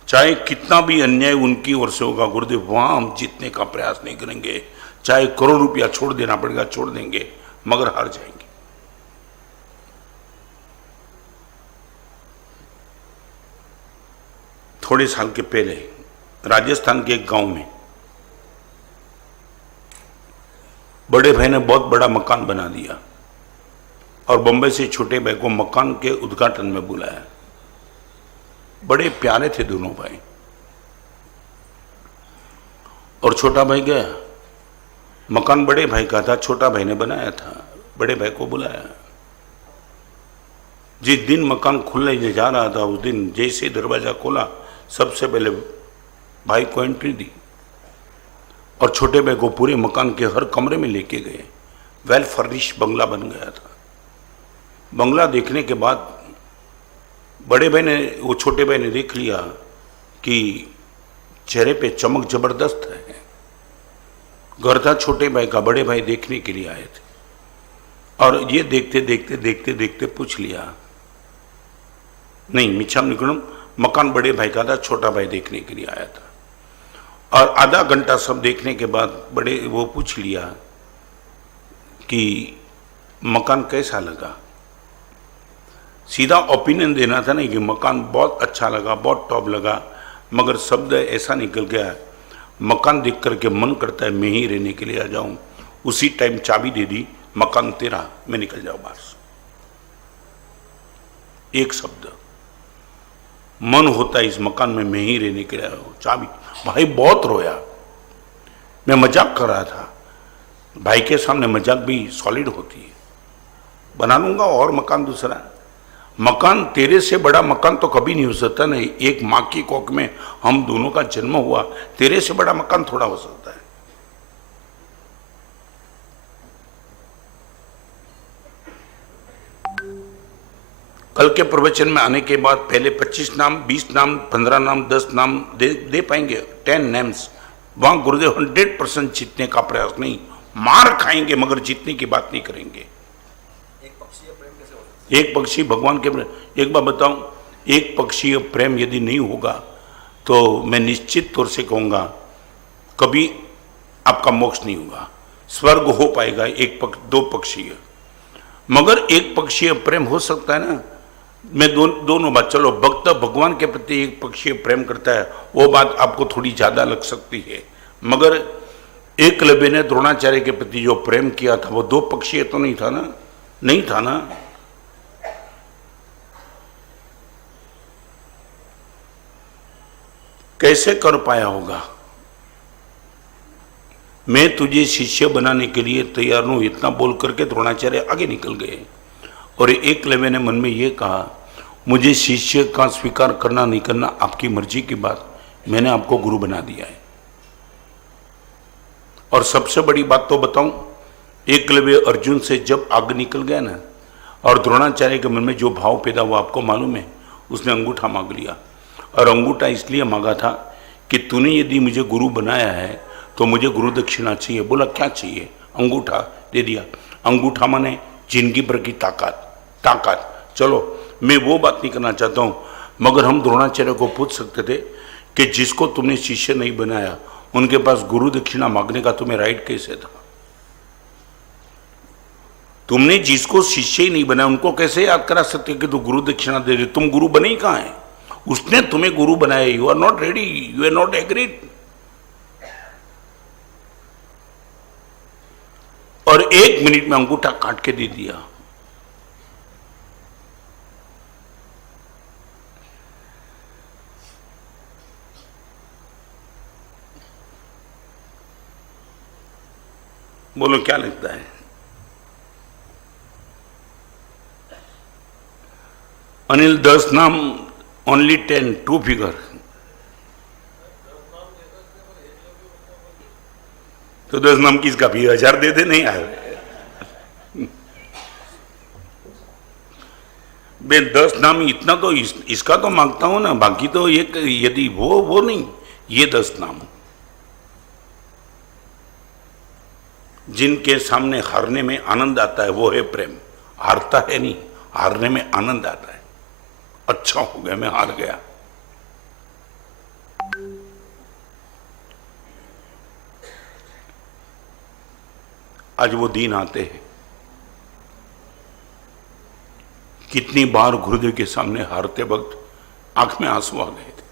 चाहे कितना भी अन्याय उनकी ओर से होगा गुरुदेव, वहां हम जीतने का प्रयास नहीं करेंगे। चाहे करोड़ रुपया छोड़ देना पड़ेगा, छोड़ देंगे, मगर हार जाएंगे। थोड़े साल के पहले राजस्थान के एक गांव में बड़े भाई ने बहुत बड़ा मकान बना दिया और बंबई से छोटे भाई को मकान के उद्घाटन में बुलाया। बड़े प्यारे थे दोनों भाई। और छोटा भाई गया, मकान बड़े भाई का था, छोटा भाई ने बनाया था, बड़े भाई को बुलाया। जिस दिन मकान खुलने जा रहा था उस दिन जैसे दरवाजा खोला, सबसे पहले भाई को एंट्री दी और छोटे भाई को पूरे मकान के हर कमरे में लेके गए। वेल फर्निश बंगला बन गया था। बंगला देखने के बाद बड़े भाई ने, वो छोटे भाई ने देख लिया कि चेहरे पे चमक जबरदस्त है। घर था छोटे भाई का, बड़े भाई देखने के लिए आए थे और ये देखते देखते देखते देखते पूछ लिया, नहीं मिच्छाम निकुणम, मकान बड़े भाई का था, छोटा भाई देखने के लिए आया था। और आधा घंटा सब देखने के बाद बड़े वो पूछ लिया कि मकान कैसा लगा। सीधा ओपिनियन देना था नहीं कि मकान बहुत अच्छा लगा, बहुत टॉप लगा, मगर शब्द ऐसा निकल गया, मकान देख करके मन करता है मैं ही रहने के लिए आ जाऊं। उसी टाइम चाबी दे दी, मकान तेरा, मैं निकल जाऊं बाहर से। एक शब्द, मन होता है इस मकान में मैं ही रहने के लिए आया हूं, चाबी। भाई बहुत रोया। मैं मजाक कर रहा था, भाई के सामने मजाक भी सॉलिड होती है। बना लूंगा और मकान दूसरा। मकान तेरे से बड़ा मकान तो कभी नहीं हो सकता ना। एक माँ की कोख में हम दोनों का जन्म हुआ, तेरे से बड़ा मकान थोड़ा हो सकता है। कल के प्रवचन में आने के बाद पहले 25 नाम, 20 नाम, 15 नाम, 10 नाम दे पाएंगे, 10 नेम्स। वहां गुरुदेव 100% जीतने का प्रयास नहीं, मार खाएंगे मगर जीतने की बात नहीं करेंगे। एक पक्षी भगवान के प्रेम। एक बात बताऊं, एक पक्षीय प्रेम यदि नहीं होगा तो मैं निश्चित तौर से कहूंगा कभी आपका मोक्ष नहीं होगा। स्वर्ग हो पाएगा दो पक्षीय, मगर एक पक्षीय प्रेम हो सकता है ना। मैं दोनों बात, चलो भक्त भगवान के प्रति एक पक्षीय प्रेम करता है, वो बात आपको थोड़ी ज्यादा लग सकती है, मगर एकलव्य ने द्रोणाचार्य के प्रति जो प्रेम किया था वो दो पक्षीय तो नहीं था ना, नहीं था ना। कैसे कर पाया होगा। मैं तुझे शिष्य बनाने के लिए तैयार हूं, इतना बोल करके द्रोणाचार्य आगे निकल गए। और एकलव्य ने मन में यह कहा, मुझे शिष्य का स्वीकार करना नहीं करना आपकी मर्जी की बात, मैंने आपको गुरु बना दिया है। और सबसे बड़ी बात तो बताऊं, एकलव्य अर्जुन से जब आगे निकल गया ना, और द्रोणाचार्य के मन में जो भाव पैदा हुआ आपको मालूम है, उसने अंगूठा मांग लिया। और अंगूठा इसलिए मांगा था कि तूने यदि मुझे गुरु बनाया है तो मुझे गुरु दक्षिणा चाहिए। बोला क्या चाहिए? अंगूठा दे दिया। अंगूठा माने जिंदगी भर की ताकत। चलो मैं वो बात नहीं करना चाहता हूं, मगर हम द्रोणाचार्य को पूछ सकते थे कि जिसको तुमने शिष्य नहीं बनाया उनके पास गुरु दक्षिणा मांगने का तुम्हें राइट कैसे था? तुमने जिसको शिष्य ही नहीं बनाया उनको कैसे याद करा सकते कि तू गुरु दक्षिणा दे दे? तुम गुरु बने ही कहां है? उसने तुम्हें गुरु बनाया, you are not ready, you are not agreed. और 1 मिनट में अंगूठा काट के दे दिया। बोलो क्या लगता है? अनिल 10 नाम, ओनली 10, 2 फिगर। तो 10 नाम किसका भी 1000 दे दे, नहीं यार। मैं 10 नाम इतना तो इसका तो मांगता हूं ना, बाकी तो ये यदि वो नहीं, ये 10 नाम जिनके सामने हारने में आनंद आता है वो है प्रेम। हारता है नहीं, हारने में आनंद आता है। अच्छा हो गया मैं हार गया। आज वो दिन आते हैं। कितनी बार गुरुदेव के सामने हारते वक्त आंख में आंसू आ गए थे।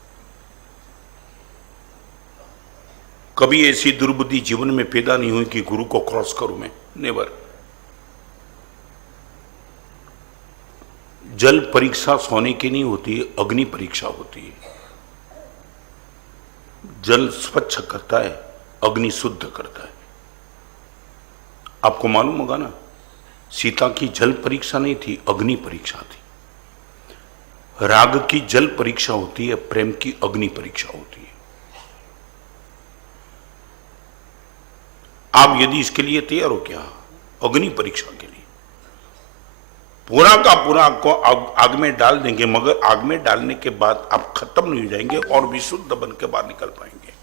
कभी ऐसी दुर्बुद्धि जीवन में पैदा नहीं हुई कि गुरु को क्रॉस करूं मैं, नेवर। जल परीक्षा सोने की नहीं होती, अग्नि परीक्षा होती है। जल स्वच्छ करता है, अग्नि शुद्ध करता है। आपको मालूम होगा ना, सीता की जल परीक्षा नहीं थी, अग्नि परीक्षा थी। राग की जल परीक्षा होती है, प्रेम की अग्नि परीक्षा होती है। आप यदि इसके लिए तैयार हो क्या, अग्नि परीक्षा के लिए पूरा का पूरा आपको आग में डाल देंगे, मगर आग में डालने के बाद आप खत्म नहीं हो जाएंगे और विशुद्ध बन के बाहर निकल पाएंगे।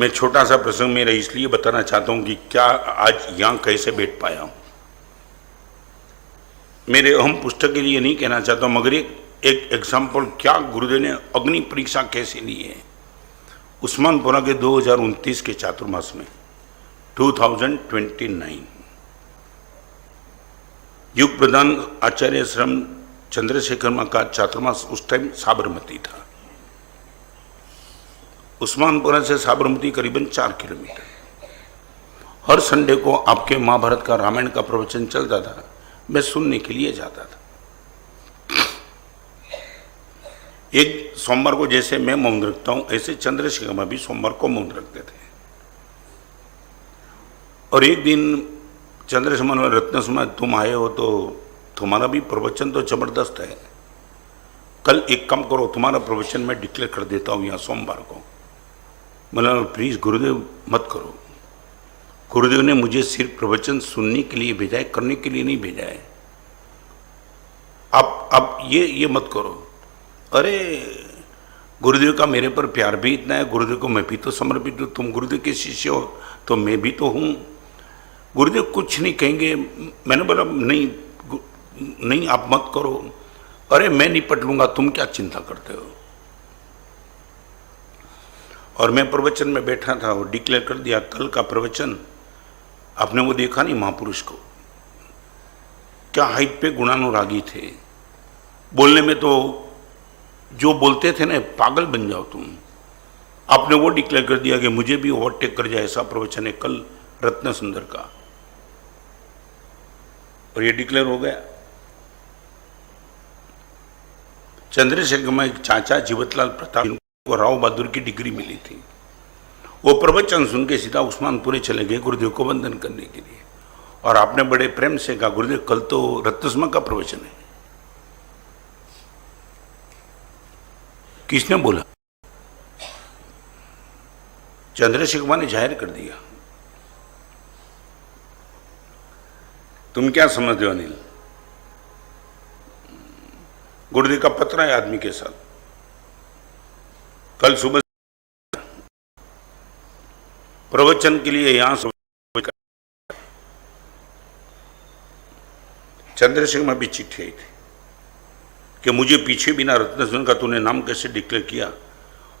मैं छोटा सा प्रसंग मेरा इसलिए बताना चाहता हूं कि क्या आज यहां कैसे बैठ पाया हूं। मेरे अहम पुस्तक के लिए नहीं कहना चाहता हूं, मगर एक एग्जाम्पल, क्या गुरुदेव ने अग्नि परीक्षा कैसे ली है उस्मानपुरा के 2029 के चातुर्मास में, 2029। युग प्रधान आचार्य श्रम चंद्रशेखर मां का चातुर्मास उस टाइम साबरमती था। उस्मानपुरा से साबरमती करीबन 4 किलोमीटर। हर संडे को आपके महाभारत का, रामायण का प्रवचन चलता था, मैं सुनने के लिए जाता था। एक सोमवार को जैसे मैं मौन रखता हूं, ऐसे चंद्रशेखर मां भी सोमवार को मौन रखते थे। और एक दिन चंद्रशेखर मां, रत्न समाज तुम आए हो तो तुम्हारा भी प्रवचन तो जबरदस्त है, कल एक काम करो, तुम्हारा प्रवचन मैं डिक्लेयर कर देता हूं यहाँ सोमवार को। मतलब प्लीज गुरुदेव मत करो। गुरुदेव ने मुझे सिर्फ प्रवचन सुनने के लिए भेजा है, करने के लिए नहीं भेजा है। आप ये मत करो। अरे गुरुदेव का मेरे पर प्यार भी इतना है, गुरुदेव को मैं भी तो समर्पित हूँ, तुम गुरुदेव के शिष्य हो तो मैं भी तो हूँ। गुरुदेव कुछ नहीं कहेंगे। मैंने बोला नहीं आप मत करो। अरे मैं निपट लूंगा, तुम क्या चिंता करते हो। और मैं प्रवचन में बैठा था और डिक्लेयर कर दिया कल का प्रवचन। आपने वो देखा नहीं महापुरुष को, क्या हाइट पे गुणानुरागी थे। बोलने में तो जो बोलते थे ना, पागल बन जाओ तुम। आपने वो डिक्लेयर कर दिया कि मुझे भी ओवरटेक कर जाए, ऐसा प्रवचन है कल रत्न सुंदर का। और ये डिक्लेयर हो गया। चंद्रशेखर में एक चाचा जीवतलाल प्रताप को राव बहादुर की डिग्री मिली थी। वो प्रवचन सुन के सीधा उस्मानपुरे चले गए गुरुदेव को वंदन करने के लिए। और आपने बड़े प्रेम से कहा गुरुदेव कल तो रत्नस्मा का प्रवचन है। किसने बोला? चंद्रशेखर ने जाहिर कर दिया। तुम क्या समझते हो अनिल? गुरुदेव का पत्र है आदमी के साथ। कल सुबह प्रवचन के लिए यहां चंद्रशेखर में भी चिट्ठी आई थी कि मुझे पीछे बिना रत्नसेन का तूने नाम कैसे डिक्लेयर किया।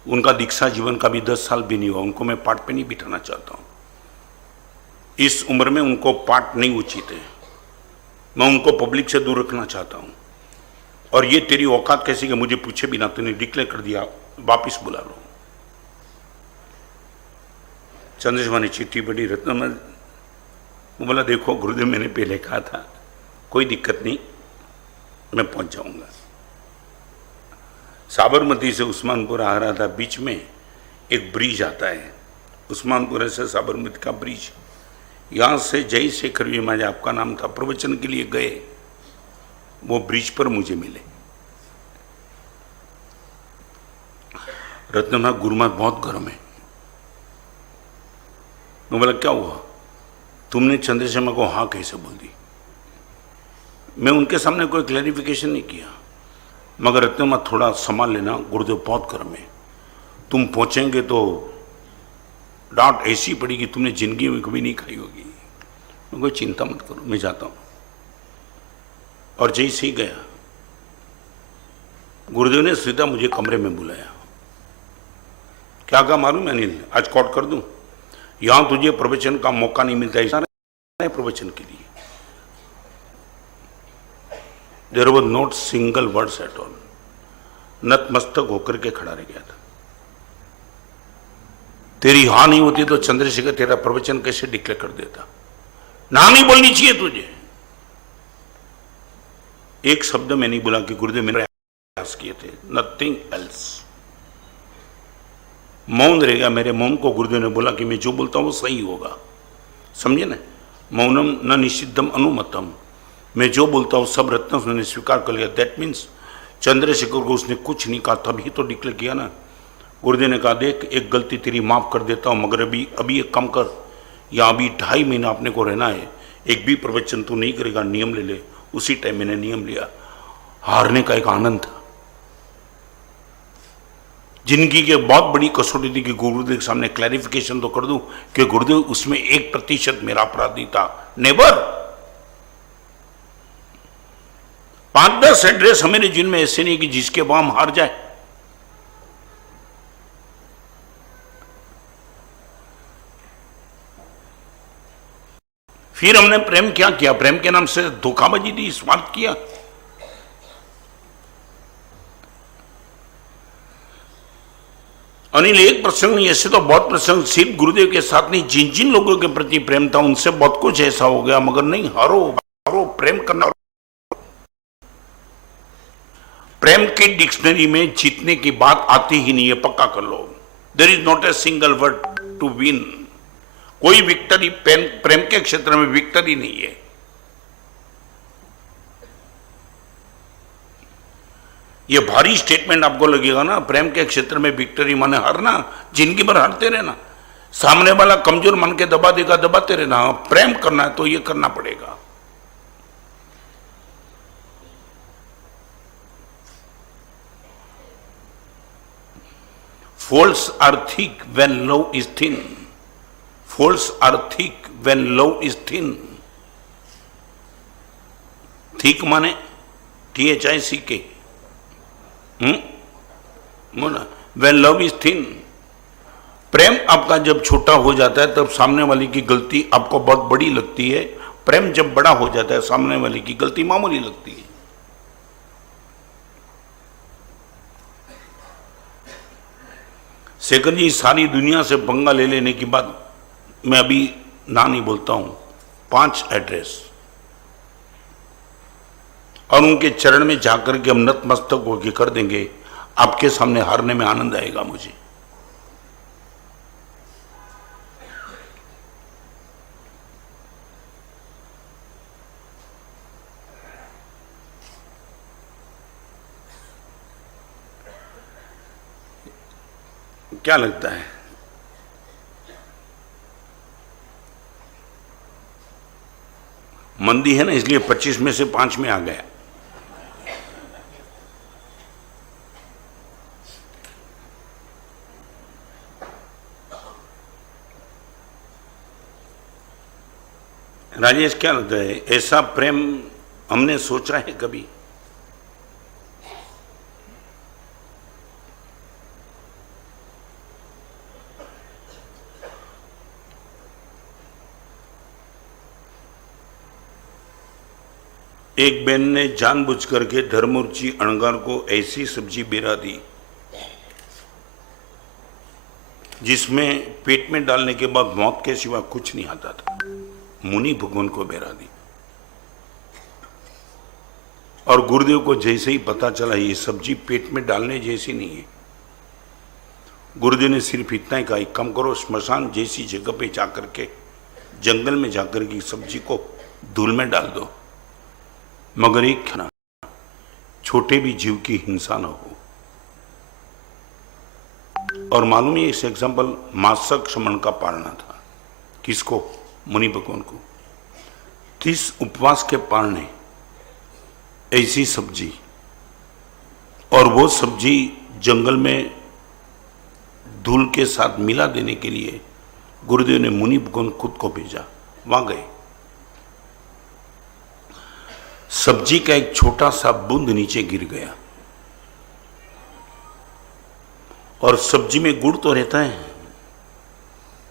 उनका दीक्षा जीवन का भी 10 साल भी नहीं हुआ, उनको मैं पाठ पे नहीं बिठाना चाहता हूं। इस उम्र में उनको पाठ नहीं उचित है। मैं उनको पब्लिक से दूर रखना चाहता हूं। और ये तेरी औकात कैसी कि मुझे पूछे बिना तूने डिक्लेयर कर दिया, वापिस बुला लो। चंद्रशेखर ने चिट्ठी पढ़ी, रत्न में वो बोला देखो गुरुदेव मैंने पहले कहा था, कोई दिक्कत नहीं, मैं पहुंच जाऊंगा। साबरमती से उस्मानपुर आ रहा था, बीच में एक ब्रिज आता है, उस्मानपुर से साबरमती का ब्रिज। यहां से जयशेखर विमाज आपका नाम था, प्रवचन के लिए गए, वो ब्रिज पर मुझे मिले। रत्ननाथ गुरुमात बहुत गर्म है। मैं बोला क्या हुआ? तुमने चंद्रशेखर को हाँ कैसे बोल दी? मैं उनके सामने कोई क्लैरिफिकेशन नहीं किया, मगर रत्ननाथ थोड़ा संभाल लेना, गुरुदेव बहुत गर्म है, तुम पहुंचेंगे तो डांट ऐसी पड़ेगी तुमने जिंदगी में कभी नहीं खाई होगी। मैं कोई चिंता मत करो, मैं जाता हूं। और जैसे ही गया, गुरुदेव ने सीधा मुझे कमरे में बुलाया। क्या कहा मालूम है अनिल? आज कोट कर दूं, यहां तुझे प्रवचन का मौका नहीं मिलता है प्रवचन के लिए। There was not single words at all. नतमस्तक होकर के खड़ा रह गया था। तेरी हां नहीं होती तो चंद्रशेखर तेरा प्रवचन कैसे डिक्लेयर कर देता? ना नहीं बोलनी चाहिए तुझे। एक शब्द में नहीं बोला कि गुरुदेव मैंने प्रयास किए थे, नथिंग एल्स। मौन रह गया। मेरे मौन को गुरुदेव ने बोला कि मैं जो बोलता हूं वो सही होगा, समझे ना? मौनम न निषिद्धम अनुमतम। मैं जो बोलता हूं सब रत्न ने स्वीकार कर लिया। दैट मीन्स चंद्रशेखर को उसने कुछ नहीं कहा, तभी तो डिक्लेयर किया ना। गुरुदेव ने कहा देख एक गलती तेरी माफ कर देता हूं, मगर अभी एक कम कर, या अभी 2.5 महीना अपने को रहना है, एक भी प्रवचन तू नहीं करेगा, नियम ले ले। उसी टाइम मैंने नियम लिया। हारने का एक आनंद था। जिंदगी की बहुत बड़ी कसौटी थी कि गुरुदेव के सामने क्लैरिफिकेशन तो कर दूं कि गुरुदेव उसमें 1% मेरा अपराधी था, नेवर। 5-10 एड्रेस हमारे जिनमें ऐसे नहीं कि जिसके बाद हम हार जाए। फिर हमने प्रेम क्या किया? प्रेम के नाम से धोखाबाजी दी, स्वार्थ किया। अनिल, एक प्रसंग नहीं, ऐसे तो बहुत प्रसंग, सिर्फ गुरुदेव के साथ नहीं, जिन जिन लोगों के प्रति प्रेम था उनसे बहुत कुछ ऐसा हो गया, मगर नहीं, हारो हारो, प्रेम करना। प्रेम की डिक्शनरी में जीतने की बात आती ही नहीं है, पक्का कर लो। There is not a single word to win. कोई विक्टरी प्रेम के क्षेत्र में विक्टरी नहीं है। ये भारी स्टेटमेंट आपको लगेगा ना, प्रेम के क्षेत्र में विक्टरी माने हारना, जिंदगी भर हारते रहना, सामने वाला कमजोर मन के दबा देगा, दबाते रहना। प्रेम करना है तो ये करना पड़ेगा। Faults are thick when love is thin. Faults are thick when love is thin. Thick माने THICK. When love is thin. प्रेम आपका जब छोटा हो जाता है तब सामने वाले की गलती आपको बहुत बड़ी लगती है। प्रेम जब बड़ा हो जाता है सामने वाले की गलती मामूली लगती है। शेखर जी, सारी दुनिया से पंगा ले लेने की बात मैं अभी ना नहीं बोलता हूं। 5 एड्रेस और उनके चरण में जाकर के हम नतमस्तक होकर कर देंगे, आपके सामने हारने में आनंद आएगा मुझे। क्या लगता है? मंदी है ना, इसलिए 25 में से 5 में आ गया। राजेश, क्या लगता है, ऐसा प्रेम हमने सोचा है कभी? एक बहन ने जानबूझ करके धर्मूर्ची अणगार को ऐसी सब्जी बेरा दी जिसमें पेट में डालने के बाद मौत के सिवा कुछ नहीं आता था। मुनि भगवान को बेरा दी और गुरुदेव को जैसे ही पता चला ये सब्जी पेट में डालने जैसी नहीं है, गुरुदेव ने सिर्फ इतना ही कहा, एक काम करो, स्मशान जैसी जगह पे जाकर के, जंगल में जाकर के सब्जी को धूल में डाल दो, मगर एक ना छोटे भी जीव की हिंसा न हो। और मालूम है, इस एग्जाम्पल मासक समन का पालना था। किसको? मुनि भगवान को। 30 उपवास के पालने ऐसी सब्जी, और वो सब्जी जंगल में धूल के साथ मिला देने के लिए गुरुदेव ने मुनि भगवान खुद को भेजा। वहां गए, सब्जी का एक छोटा सा बूंद नीचे गिर गया और सब्जी में गुड़ तो रहता है,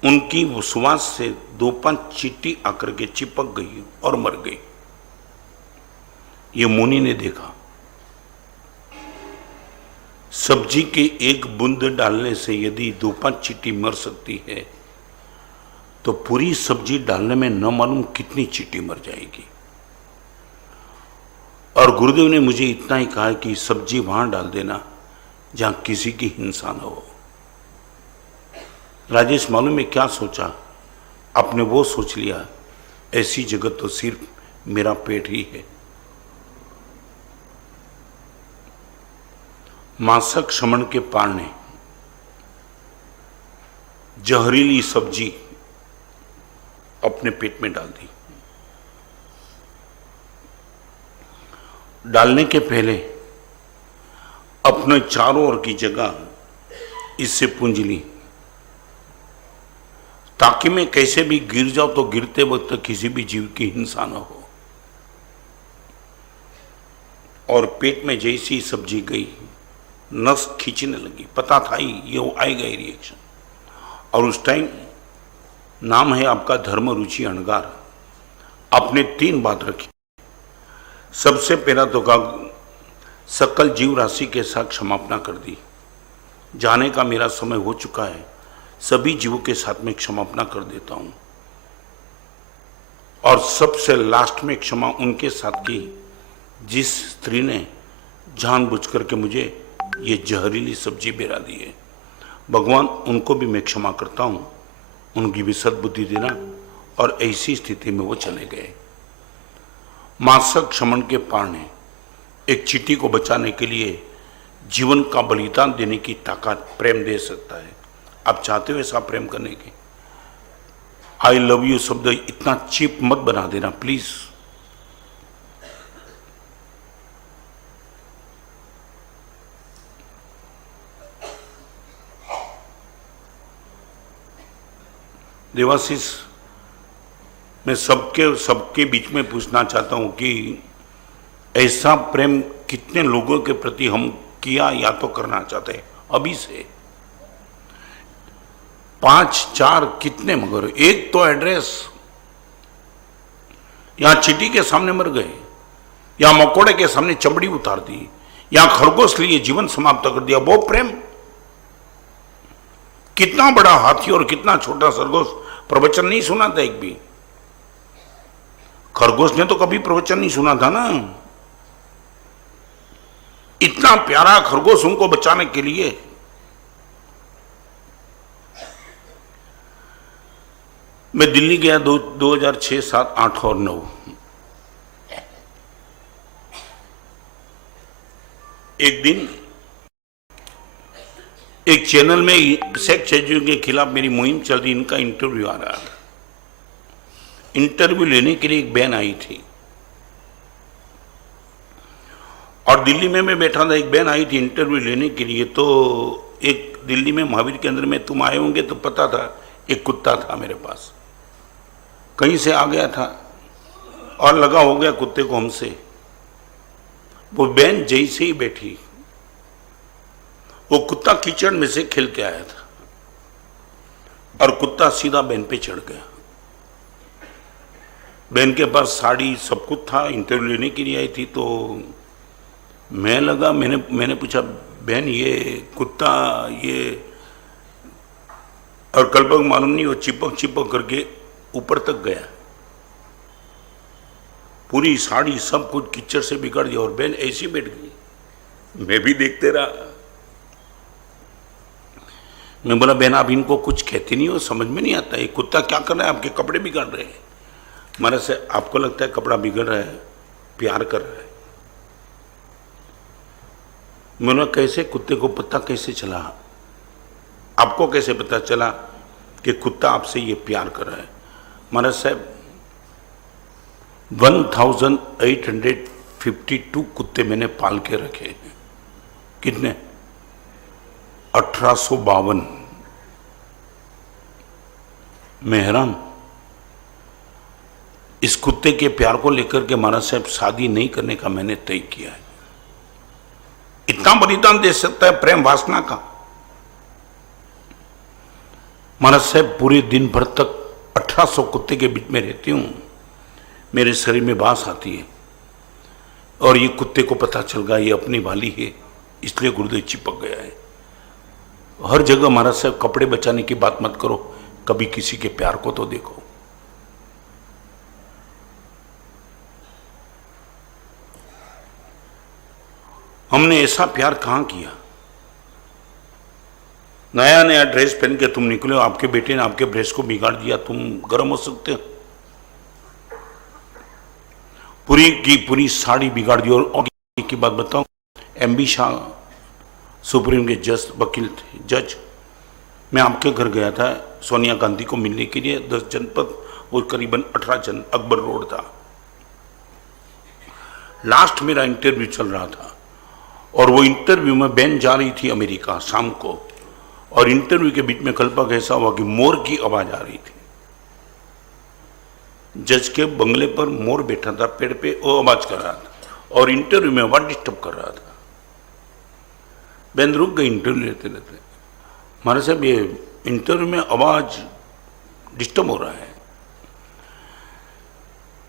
उनकी सुवास से 2-5 चींटी आकर के चिपक गई और मर गई। ये मुनि ने देखा, सब्जी के एक बूंद डालने से यदि 2-5 चींटी मर सकती है तो पूरी सब्जी डालने में न मालूम कितनी चींटी मर जाएगी। और गुरुदेव ने मुझे इतना ही कहा कि सब्जी वहां डाल देना जहां किसी की हिंसा न हो। राजेश, मालूम में क्या सोचा? आपने वो सोच लिया ऐसी जगह तो सिर्फ मेरा पेट ही है। मासक शमन के पाल ने जहरीली सब्जी अपने पेट में डाल दी। डालने के पहले अपने चारों ओर की जगह इससे पूंज ली ताकि मैं कैसे भी गिर जाऊं तो गिरते वक्त किसी भी जीव की हिंसा न हो। और पेट में जैसी सब्जी गई नस खींचने लगी, पता था ही ये आएगा ही रिएक्शन। और उस टाइम नाम है आपका धर्म रुचि अणगार, आपने 3 बात रखी। सबसे पहला तो कहा सकल जीव राशि के साथ क्षमापना कर दी, जाने का मेरा समय हो चुका है, सभी जीवों के साथ में क्षमापना कर देता हूं। और सबसे लास्ट में क्षमा उनके साथ की जिस स्त्री ने जानबूझ करके मुझे ये जहरीली सब्जी बेरा दी है। भगवान उनको भी मैं क्षमा करता हूं, उनकी भी सद्बुद्धि देना। और ऐसी स्थिति में वो चले गए। मासक क्षमण के पार ने एक चींटी को बचाने के लिए जीवन का बलिदान देने की ताकत प्रेम दे सकता है। आप चाहते हो ऐसा प्रेम करने की? आई लव यू शब्द इतना चीप मत बना देना प्लीज। देवाशीष, मैं सबके बीच में पूछना चाहता हूं कि ऐसा प्रेम कितने लोगों के प्रति हम किया या तो करना चाहते हैं अभी से? 5 4 कितने, मगर एक तो एड्रेस। यहां चींटी के सामने मर गए, या मकोड़े के सामने चमड़ी उतार दी, या खरगोश लिए जीवन समाप्त कर दिया, वो प्रेम। कितना बड़ा हाथी और कितना छोटा खरगोश प्रवचन नहीं सुना था एक भी। खरगोश ने तो कभी प्रवचन नहीं सुना था ना। इतना प्यारा खरगोश उनको बचाने के लिए। मैं दिल्ली गया 2006, 7, 8 और 9। एक दिन एक चैनल में सेक्स एजेंट के खिलाफ मेरी मुहिम चल रही, इनका इंटरव्यू आ रहा था। इंटरव्यू लेने के लिए एक बहन आई थी और दिल्ली में मैं बैठा था। एक बहन आई थी इंटरव्यू लेने के लिए। तो एक दिल्ली में महावीर केंद्र में तुम आए होंगे तो पता था, एक कुत्ता था मेरे पास, कहीं से आ गया था और लगा हो गया कुत्ते को हमसे। वो बहन जैसे ही बैठी, वो कुत्ता कीचड़ में से खेल के आया था और कुत्ता सीधा बहन पे चढ़ गया। बहन के पास साड़ी सब कुछ था, इंटरव्यू लेने के लिए आई थी। तो मैंने पूछा, बहन ये कुत्ता ये, और कल्पक मालूम नहीं वो चिपक करके ऊपर तक गया, पूरी साड़ी सब कुछ कीचड़ से बिगड़ दिया और बहन ऐसी बैठ गई। मैं भी देखते रहा। मैं बोला, बहन आप इनको कुछ कहती नहीं हो, समझ में नहीं आता ये कुत्ता क्या कर रहा है, आपके कपड़े बिगड़ रहे हैं। हमारे से आपको लगता है कपड़ा बिगड़ रहा है, प्यार कर रहा है। मैं बोला, कैसे कुत्ते को पता कैसे चला, आपको कैसे पता चला कि कुत्ता आपसे ये प्यार कर रहा है? महाराज साहब 1852 कुत्ते मैंने पाल के रखे हैं। कितने? 1852। मैं हैरान। इस कुत्ते के प्यार को लेकर के महाराज साहब शादी नहीं करने का मैंने तय किया है। इतना बलिदान दे सकता है प्रेम वासना का? महाराज साहब पूरे दिन भर तक 1800 कुत्ते के बीच में रहती हूं, मेरे शरीर में बांस आती है और ये कुत्ते को पता चल गया ये अपनी वाली है, इसलिए गुरुदेव चिपक गया है। हर जगह महाराज साहब कपड़े बचाने की बात मत करो, कभी किसी के प्यार को तो देखो। हमने ऐसा प्यार कहां किया? नया नया ड्रेस पहन के तुम निकले हो, आपके बेटे ने आपके ड्रेस को बिगाड़ दिया, तुम गर्म हो सकते हो? पूरी की पूरी साड़ी बिगाड़ दी। और की बात बताऊं, एमबी शाह सुप्रीम के जज वकील थे, जज। मैं आपके घर गया था सोनिया गांधी को मिलने के लिए, 10 जनपद और करीबन 18 जन, अकबर रोड था। लास्ट मेरा इंटरव्यू चल रहा था और वो इंटरव्यू में बहन जा रही थी अमेरिका शाम को, और इंटरव्यू के बीच में कल्पक ऐसा हुआ कि मोर की आवाज आ रही थी। जज के बंगले पर मोर बैठा था पेड़ पे, वो आवाज कर रहा था और इंटरव्यू में आवाज डिस्टर्ब कर रहा था। बहन रुक गई इंटरव्यू लेते लेते, हमारे साहब ये इंटरव्यू में आवाज डिस्टर्ब हो रहा है।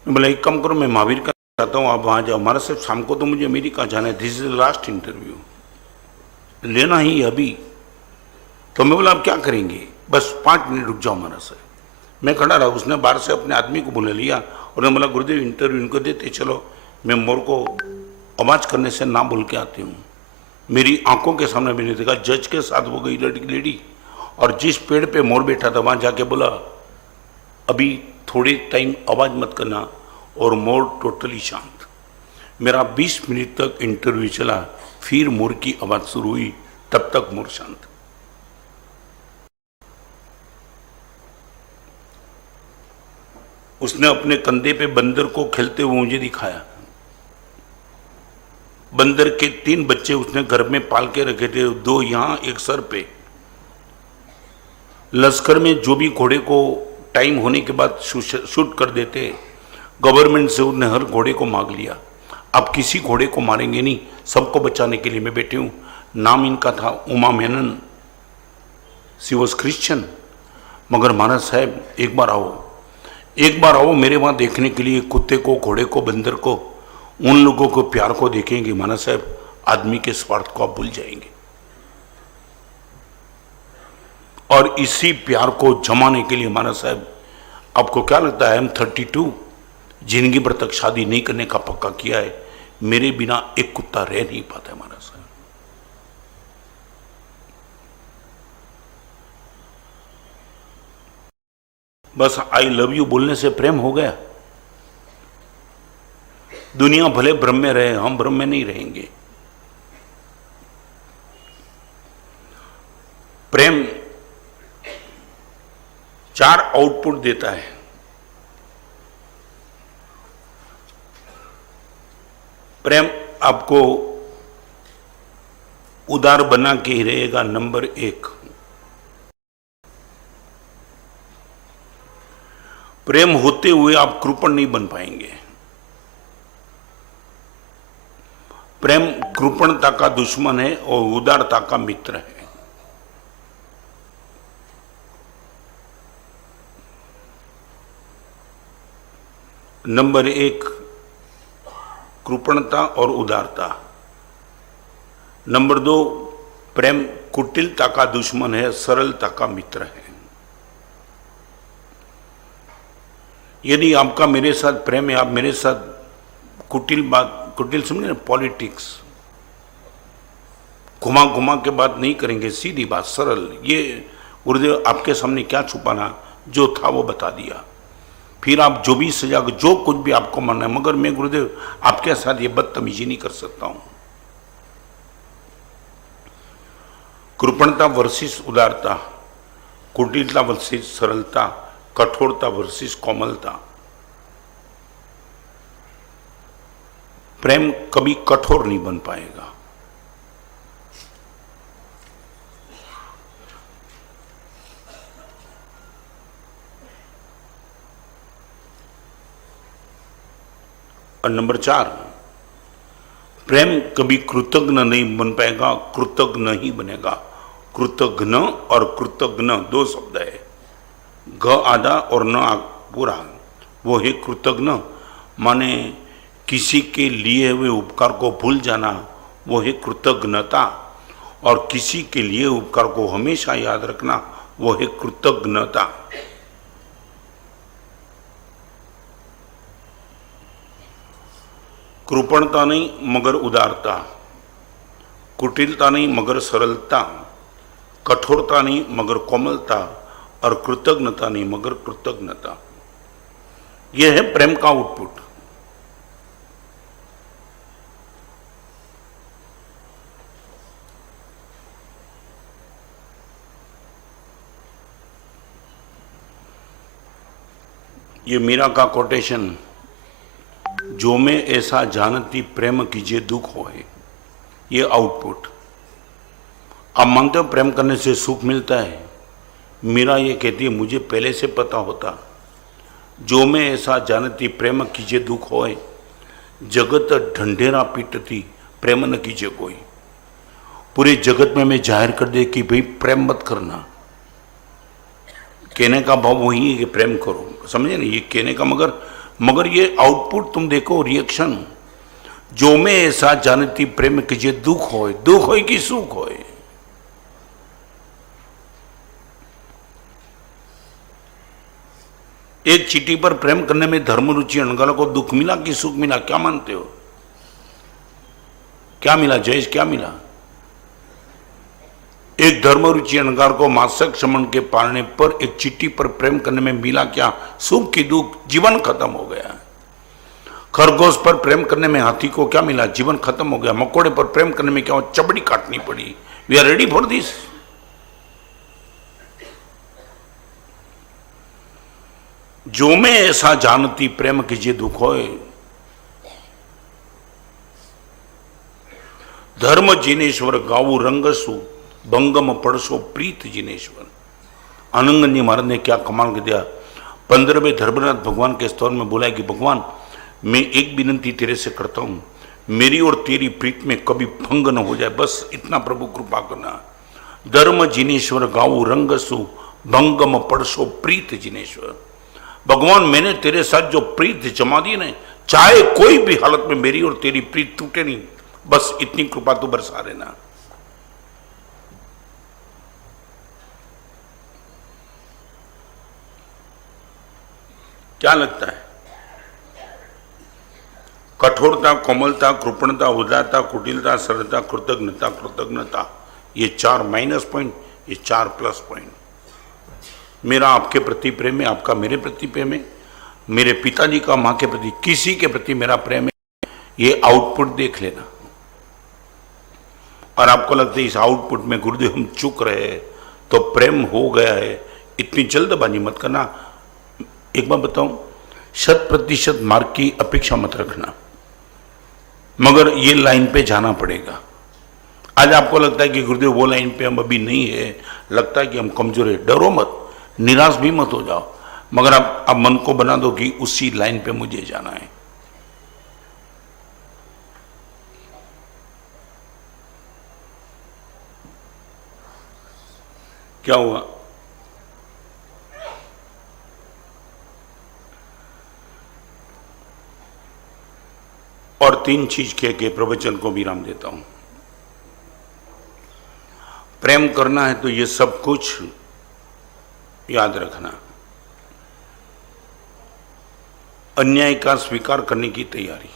बोला एक काम करो, मैं महावीर का चाहता हूँ, आप वहाँ जाओ। हमारा साहब शाम को तो मुझे अमेरिका जाना है, दिस इज लास्ट इंटरव्यू, लेना ही अभी। तो मैं बोला आप क्या करेंगे, बस 5 मिनट रुक जाओ हमारा साहब। मैं खड़ा रहा, उसने बाहर से अपने आदमी को बुला लिया और मैं बोला गुरुदेव इंटरव्यू इनको देते चलो, मैं मोर को आवाज करने से ना बोल के आती हूँ। मेरी आंखों के सामने मैंने देखा जज के साथ वो गई लड़की लेडी और जिस पेड़ पे मोर बैठा था वहां जाके बोला अभी थोड़ी टाइम आवाज मत करना, और मोर टोटली शांत। मेरा 20 मिनट तक इंटरव्यू चला, फिर मोर की आवाज शुरू हुई, तब तक मोर शांत। उसने अपने कंधे पे बंदर को खेलते हुए मुझे दिखाया। बंदर के 3 बच्चे उसने घर में पाल के रखे थे, 2 यहां 1 सर पे। लश्कर में जो भी घोड़े को टाइम होने के बाद शूट कर देते, गवर्नमेंट से उसने हर घोड़े को मांग लिया। अब किसी घोड़े को मारेंगे नहीं, सबको बचाने के लिए मैं बैठी हूं। नाम इनका था Uma Menon, she was Christian. मगर महाराज साहब एक बार आओ मेरे वहां देखने के लिए, कुत्ते को, घोड़े को, बंदर को, उन लोगों को प्यार को देखेंगे महाराज साहब, आदमी के स्वार्थ को आप भूल जाएंगे। और इसी प्यार को जमाने के लिए महाराज साहब, आपको क्या लगता है, M32 जिंदगी भर तक शादी नहीं करने का पक्का किया है। मेरे बिना एक कुत्ता रह नहीं पाता है महाराज साहब। बस आई लव यू बोलने से प्रेम हो गया। दुनिया भले भ्रम में रहे, हम भ्रम में नहीं रहेंगे। प्रेम 4 आउटपुट देता है। प्रेम आपको उदार बना के ही रहेगा, नंबर 1। प्रेम होते हुए आप कृपण नहीं बन पाएंगे। प्रेम कृपणता का दुश्मन है और उदारता का मित्र है। नंबर 1 कृपणता और उदारता। नंबर 2 प्रेम कुटिलता का दुश्मन है, सरलता का मित्र है। यदि आपका मेरे साथ प्रेम है, आप मेरे साथ कुटिल समझे ना, पॉलिटिक्स, घुमा घुमा के बात नहीं करेंगे, सीधी बात, सरल। ये गुरुदेव आपके सामने क्या छुपाना, जो था वो बता दिया। फिर आप जो भी सजा, जो कुछ भी आपको मानना है, मगर मैं गुरुदेव आपके साथ ये बदतमीजी नहीं कर सकता हूं। कृपणता वर्सेस उदारता, कुटिलता वर्सेस सरलता, कठोरता वर्सेस कोमलता। प्रेम कभी कठोर नहीं बन पाएगा। और नंबर 4 प्रेम कभी कृतज्ञ नहीं बन पाएगा, कृतज्ञ ही बनेगा। कृतज्ञ और कृतज्ञ 2 शब्द है, घ आधा और न पूरा। वो है कृतज्ञ, माने किसी के लिए हुए उपकार को भूल जाना, वो है कृतज्ञता। और किसी के लिए उपकार को हमेशा याद रखना, वो है कृतज्ञता। कृपणता नहीं मगर उदारता, कुटिलता नहीं मगर सरलता, कठोरता नहीं मगर कोमलता, और कृतज्ञता नहीं मगर कृतज्ञता। यह है प्रेम का आउटपुट। ये मीरा का कोटेशन, जो में ऐसा जानती प्रेम कीजिए दुख होए, ये आउटपुट। आप मानते हो प्रेम करने से सुख मिलता है? मीरा ये कहती है मुझे पहले से पता होता, जो मैं ऐसा जानती प्रेम कीजे दुख होए, जगत ढंढेरा पीटती प्रेम न कीजे कोई। पूरे जगत में मैं जाहिर कर दे कि भाई प्रेम मत करना। कहने का भाव वही है कि प्रेम करो, समझे ना, ये कहने का, मगर ये आउटपुट तुम देखो, रिएक्शन। जो मैं ऐसा जानती प्रेम कीजे दुख होए कि सुख होए। एक चीटी पर प्रेम करने में धर्म रुचि अनगल को दुख मिला कि सुख मिला? क्या मानते हो, क्या मिला जयेश, क्या मिला? एक धर्म रुचि अनगार को मासक समन के पालने पर एक चिट्ठी पर प्रेम करने में मिला क्या? सुख की दुख, जीवन खत्म हो गया। खरगोश पर प्रेम करने में हाथी को क्या मिला? जीवन खत्म हो गया। मकोड़े पर प्रेम करने में क्या हो? चबड़ी काटनी पड़ी। We are ready for this. जो मैं ऐसा जानती प्रेम कीजिए दुख होए, धर्म जिनेश्वर गाऊ रंगसु भंगम पड़सो प्रीत जिनेश्वर। आनंद जी महाराज ने क्या कमाल कर दिया। 15वें धर्मनाथ भगवान के स्तवन में बोला है कि भगवान मैं एक विनती तेरे से करता हूं, मेरी और तेरी प्रीत में कभी भंग न हो जाए, बस इतना प्रभु कृपा करना। धर्म जिनेश्वर गाऊ रंगसु भंगम पड़सो प्रीत जिनेश्वर। भगवान मैंने तेरे साथ जो प्रीत जमा दी ना, चाहे कोई भी हालत में मेरी और तेरी प्रीत टूटे नहीं, बस इतनी कृपा तो बरसा देना। क्या लगता है? कठोरता, कोमलता, कृपणता, उदारता, कुटिलता, सरलता, कृतज्ञता, ये 4 माइनस पॉइंट, ये 4 प्लस पॉइंट। मेरा आपके प्रति प्रेम है, आपका मेरे प्रति प्रेम है, मेरे पिताजी का मां के प्रति, किसी के प्रति मेरा प्रेम है। ये आउटपुट देख लेना। और आपको लगता है इस आउटपुट में गुरुदेव हम चूक रहे हैं तो प्रेम हो गया है, इतनी जल्दबाजी मत करना। एक बार बताऊं, 100% मार्क की अपेक्षा मत रखना, मगर ये लाइन पे जाना पड़ेगा। आज आपको लगता है कि गुरुदेव वो लाइन पे हम अभी नहीं है, लगता है कि हम कमजोर है, डरो मत, निराश भी मत हो जाओ, मगर आप मन को बना दो कि उसी लाइन पे मुझे जाना है। क्या हुआ? और 3 चीज कह के प्रवचन को विराम देता हूं। प्रेम करना है तो ये सब कुछ याद रखना। अन्याय का स्वीकार करने की तैयारी,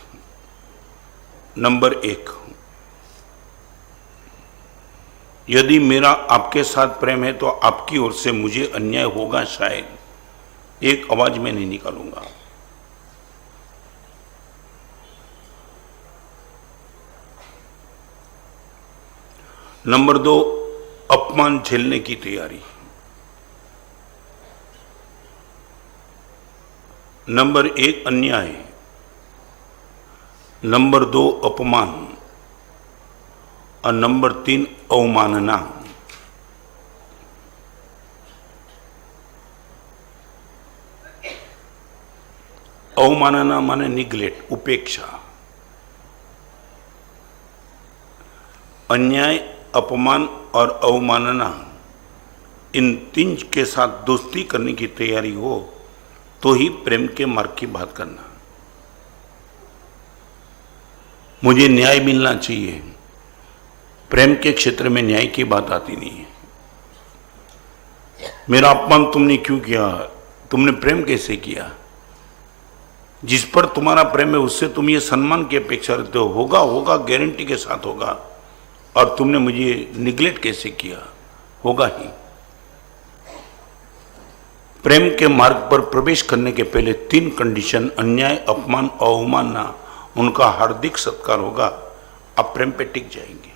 नंबर 1। यदि मेरा आपके साथ प्रेम है तो आपकी ओर से मुझे अन्याय होगा शायद, एक आवाज में नहीं निकालूंगा। नंबर 2, अपमान झेलने की तैयारी। नंबर 1 अन्याय, नंबर 2 अपमान, और नंबर 3 अवमानना। अवमानना माने निग्लेक्ट, उपेक्षा। अन्याय, अपमान और अवमानना, इन 3 के साथ दोस्ती करने की तैयारी हो तो ही प्रेम के मार्ग की बात करना। मुझे न्याय मिलना चाहिए, प्रेम के क्षेत्र में न्याय की बात आती नहीं है। मेरा अपमान तुमने क्यों किया? तुमने प्रेम कैसे किया? जिस पर तुम्हारा प्रेम है उससे तुम ये सम्मान की अपेक्षा रखते हो, होगा गारंटी के साथ होगा, और तुमने मुझे निग्लेक्ट कैसे किया? होगा ही। प्रेम के मार्ग पर प्रवेश करने के पहले 3 कंडीशन, अन्याय, अपमान और अवमानना, उनका हार्दिक सत्कार होगा, आप प्रेम पे टिक जाएंगे।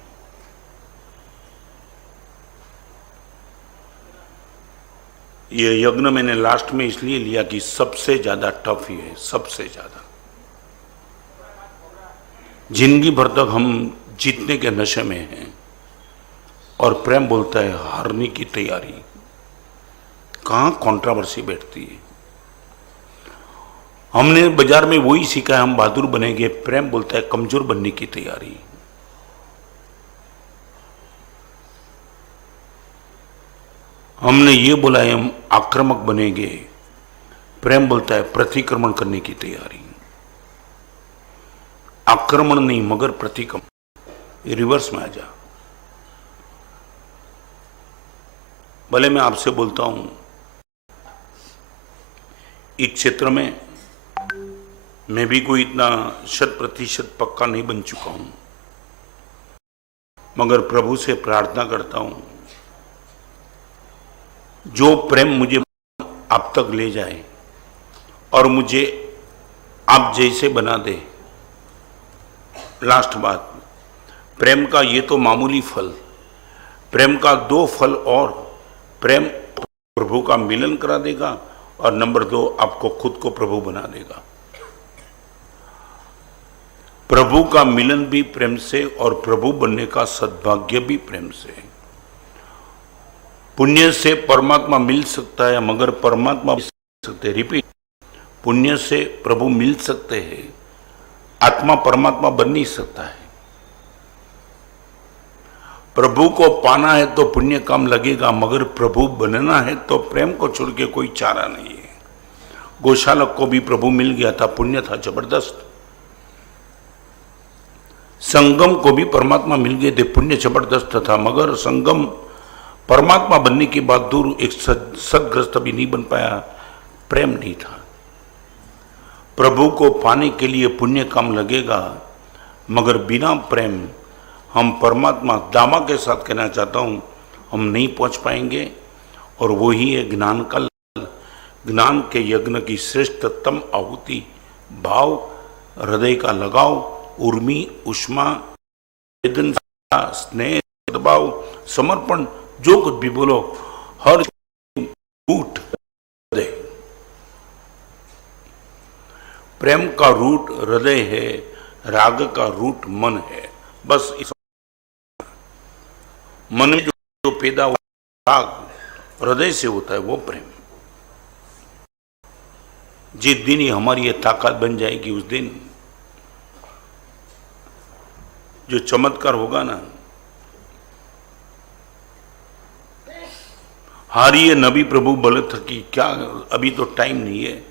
ये यज्ञ मैंने लास्ट में इसलिए लिया कि सबसे ज्यादा टफ ही है, सबसे ज्यादा। जिंदगी भर तक हम जीतने के नशे में हैं, और प्रेम बोलता है हारने की तैयारी। कहाँ कंट्रोवर्सी बैठती है। हमने बाजार में वही सीखा है, हम बहादुर बनेंगे। प्रेम बोलता है कमजोर बनने की तैयारी। हमने ये बोला है हम आक्रामक बनेंगे। प्रेम बोलता है प्रतिक्रमण करने की तैयारी। आक्रमण नहीं मगर प्रतिक्रमण। रिवर्स में आ जा। भले मैं आपसे बोलता हूं इस क्षेत्र में मैं भी कोई इतना 100% पक्का नहीं बन चुका हूं, मगर प्रभु से प्रार्थना करता हूं जो प्रेम मुझे आप तक ले जाए और मुझे आप जैसे बना दे। लास्ट बात, प्रेम का ये तो मामूली फल, प्रेम का 2 फल और, प्रेम प्रभु का मिलन करा देगा और नंबर 2 आपको खुद को प्रभु बना देगा। प्रभु का मिलन भी प्रेम से और प्रभु बनने का सद्भाग्य भी प्रेम से। पुण्य से परमात्मा मिल सकता है मगर परमात्मा मिल सकते। रिपीट, पुण्य से प्रभु मिल सकते हैं, आत्मा परमात्मा बन नहीं सकता है। प्रभु को पाना है तो पुण्य काम लगेगा, मगर प्रभु बनना है तो प्रेम को छोड़ के कोई चारा नहीं है। गोशालक को भी प्रभु मिल गया था, पुण्य था जबरदस्त। संगम को भी परमात्मा मिल गए थे, पुण्य जबरदस्त था, मगर संगम परमात्मा बनने के बाद दूर एक सदग्रस्त भी नहीं बन पाया, प्रेम नहीं था। प्रभु को पाने के लिए पुण्य काम लगेगा, मगर बिना प्रेम हम परमात्मा, दामा के साथ कहना चाहता हूं, हम नहीं पहुंच पाएंगे। और वही है ज्ञान का, ज्ञान के यज्ञ की श्रेष्ठतम आहुति, भाव, हृदय का लगाव, उर्मी, उष्मा, वेदन, स्नेह, सद्भाव, समर्पण, जो कुछ भी बोलो, हर रूट हृदय। प्रेम का रूट हृदय है, राग का रूट मन है। बस इस मन में जो पैदा हुआ राग हृदय से होता है, वो प्रेम। जिस दिन ही हमारी ये ताकत बन जाएगी, उस दिन जो चमत्कार होगा ना, हारिए नबी प्रभु बोले था कि क्या अभी तो टाइम नहीं है।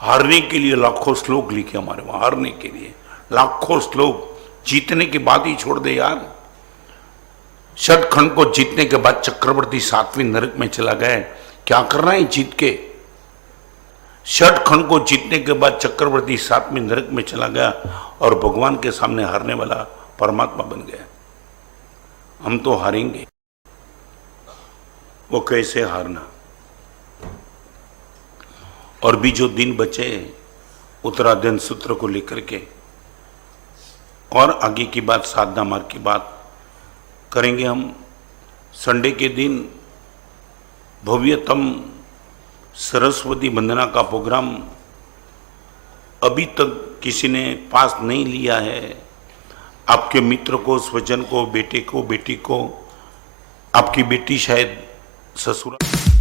हारने के लिए लाखों श्लोक लिखे हमारे वहां, हारने के लिए लाखों श्लोक। जीतने की बात ही छोड़ दे यार। षटखंड को जीतने के बाद चक्रवर्ती 7वीं नरक में चला गया, क्या करना है जीत के। षटखंड को जीतने के बाद चक्रवर्ती 7वीं नरक में चला गया और भगवान के सामने हारने वाला परमात्मा बन गया। हम तो हारेंगे, वो कैसे हारना। और भी जो दिन बचे उत्तराधन सूत्र को लेकर के और आगे की बात, साधना मार्ग की बात करेंगे हम। संडे के दिन भव्यतम सरस्वती वंदना का प्रोग्राम अभी तक किसी ने पास नहीं लिया है। आपके मित्र को, स्वजन को, बेटे को, बेटी को, आपकी बेटी शायद ससुराल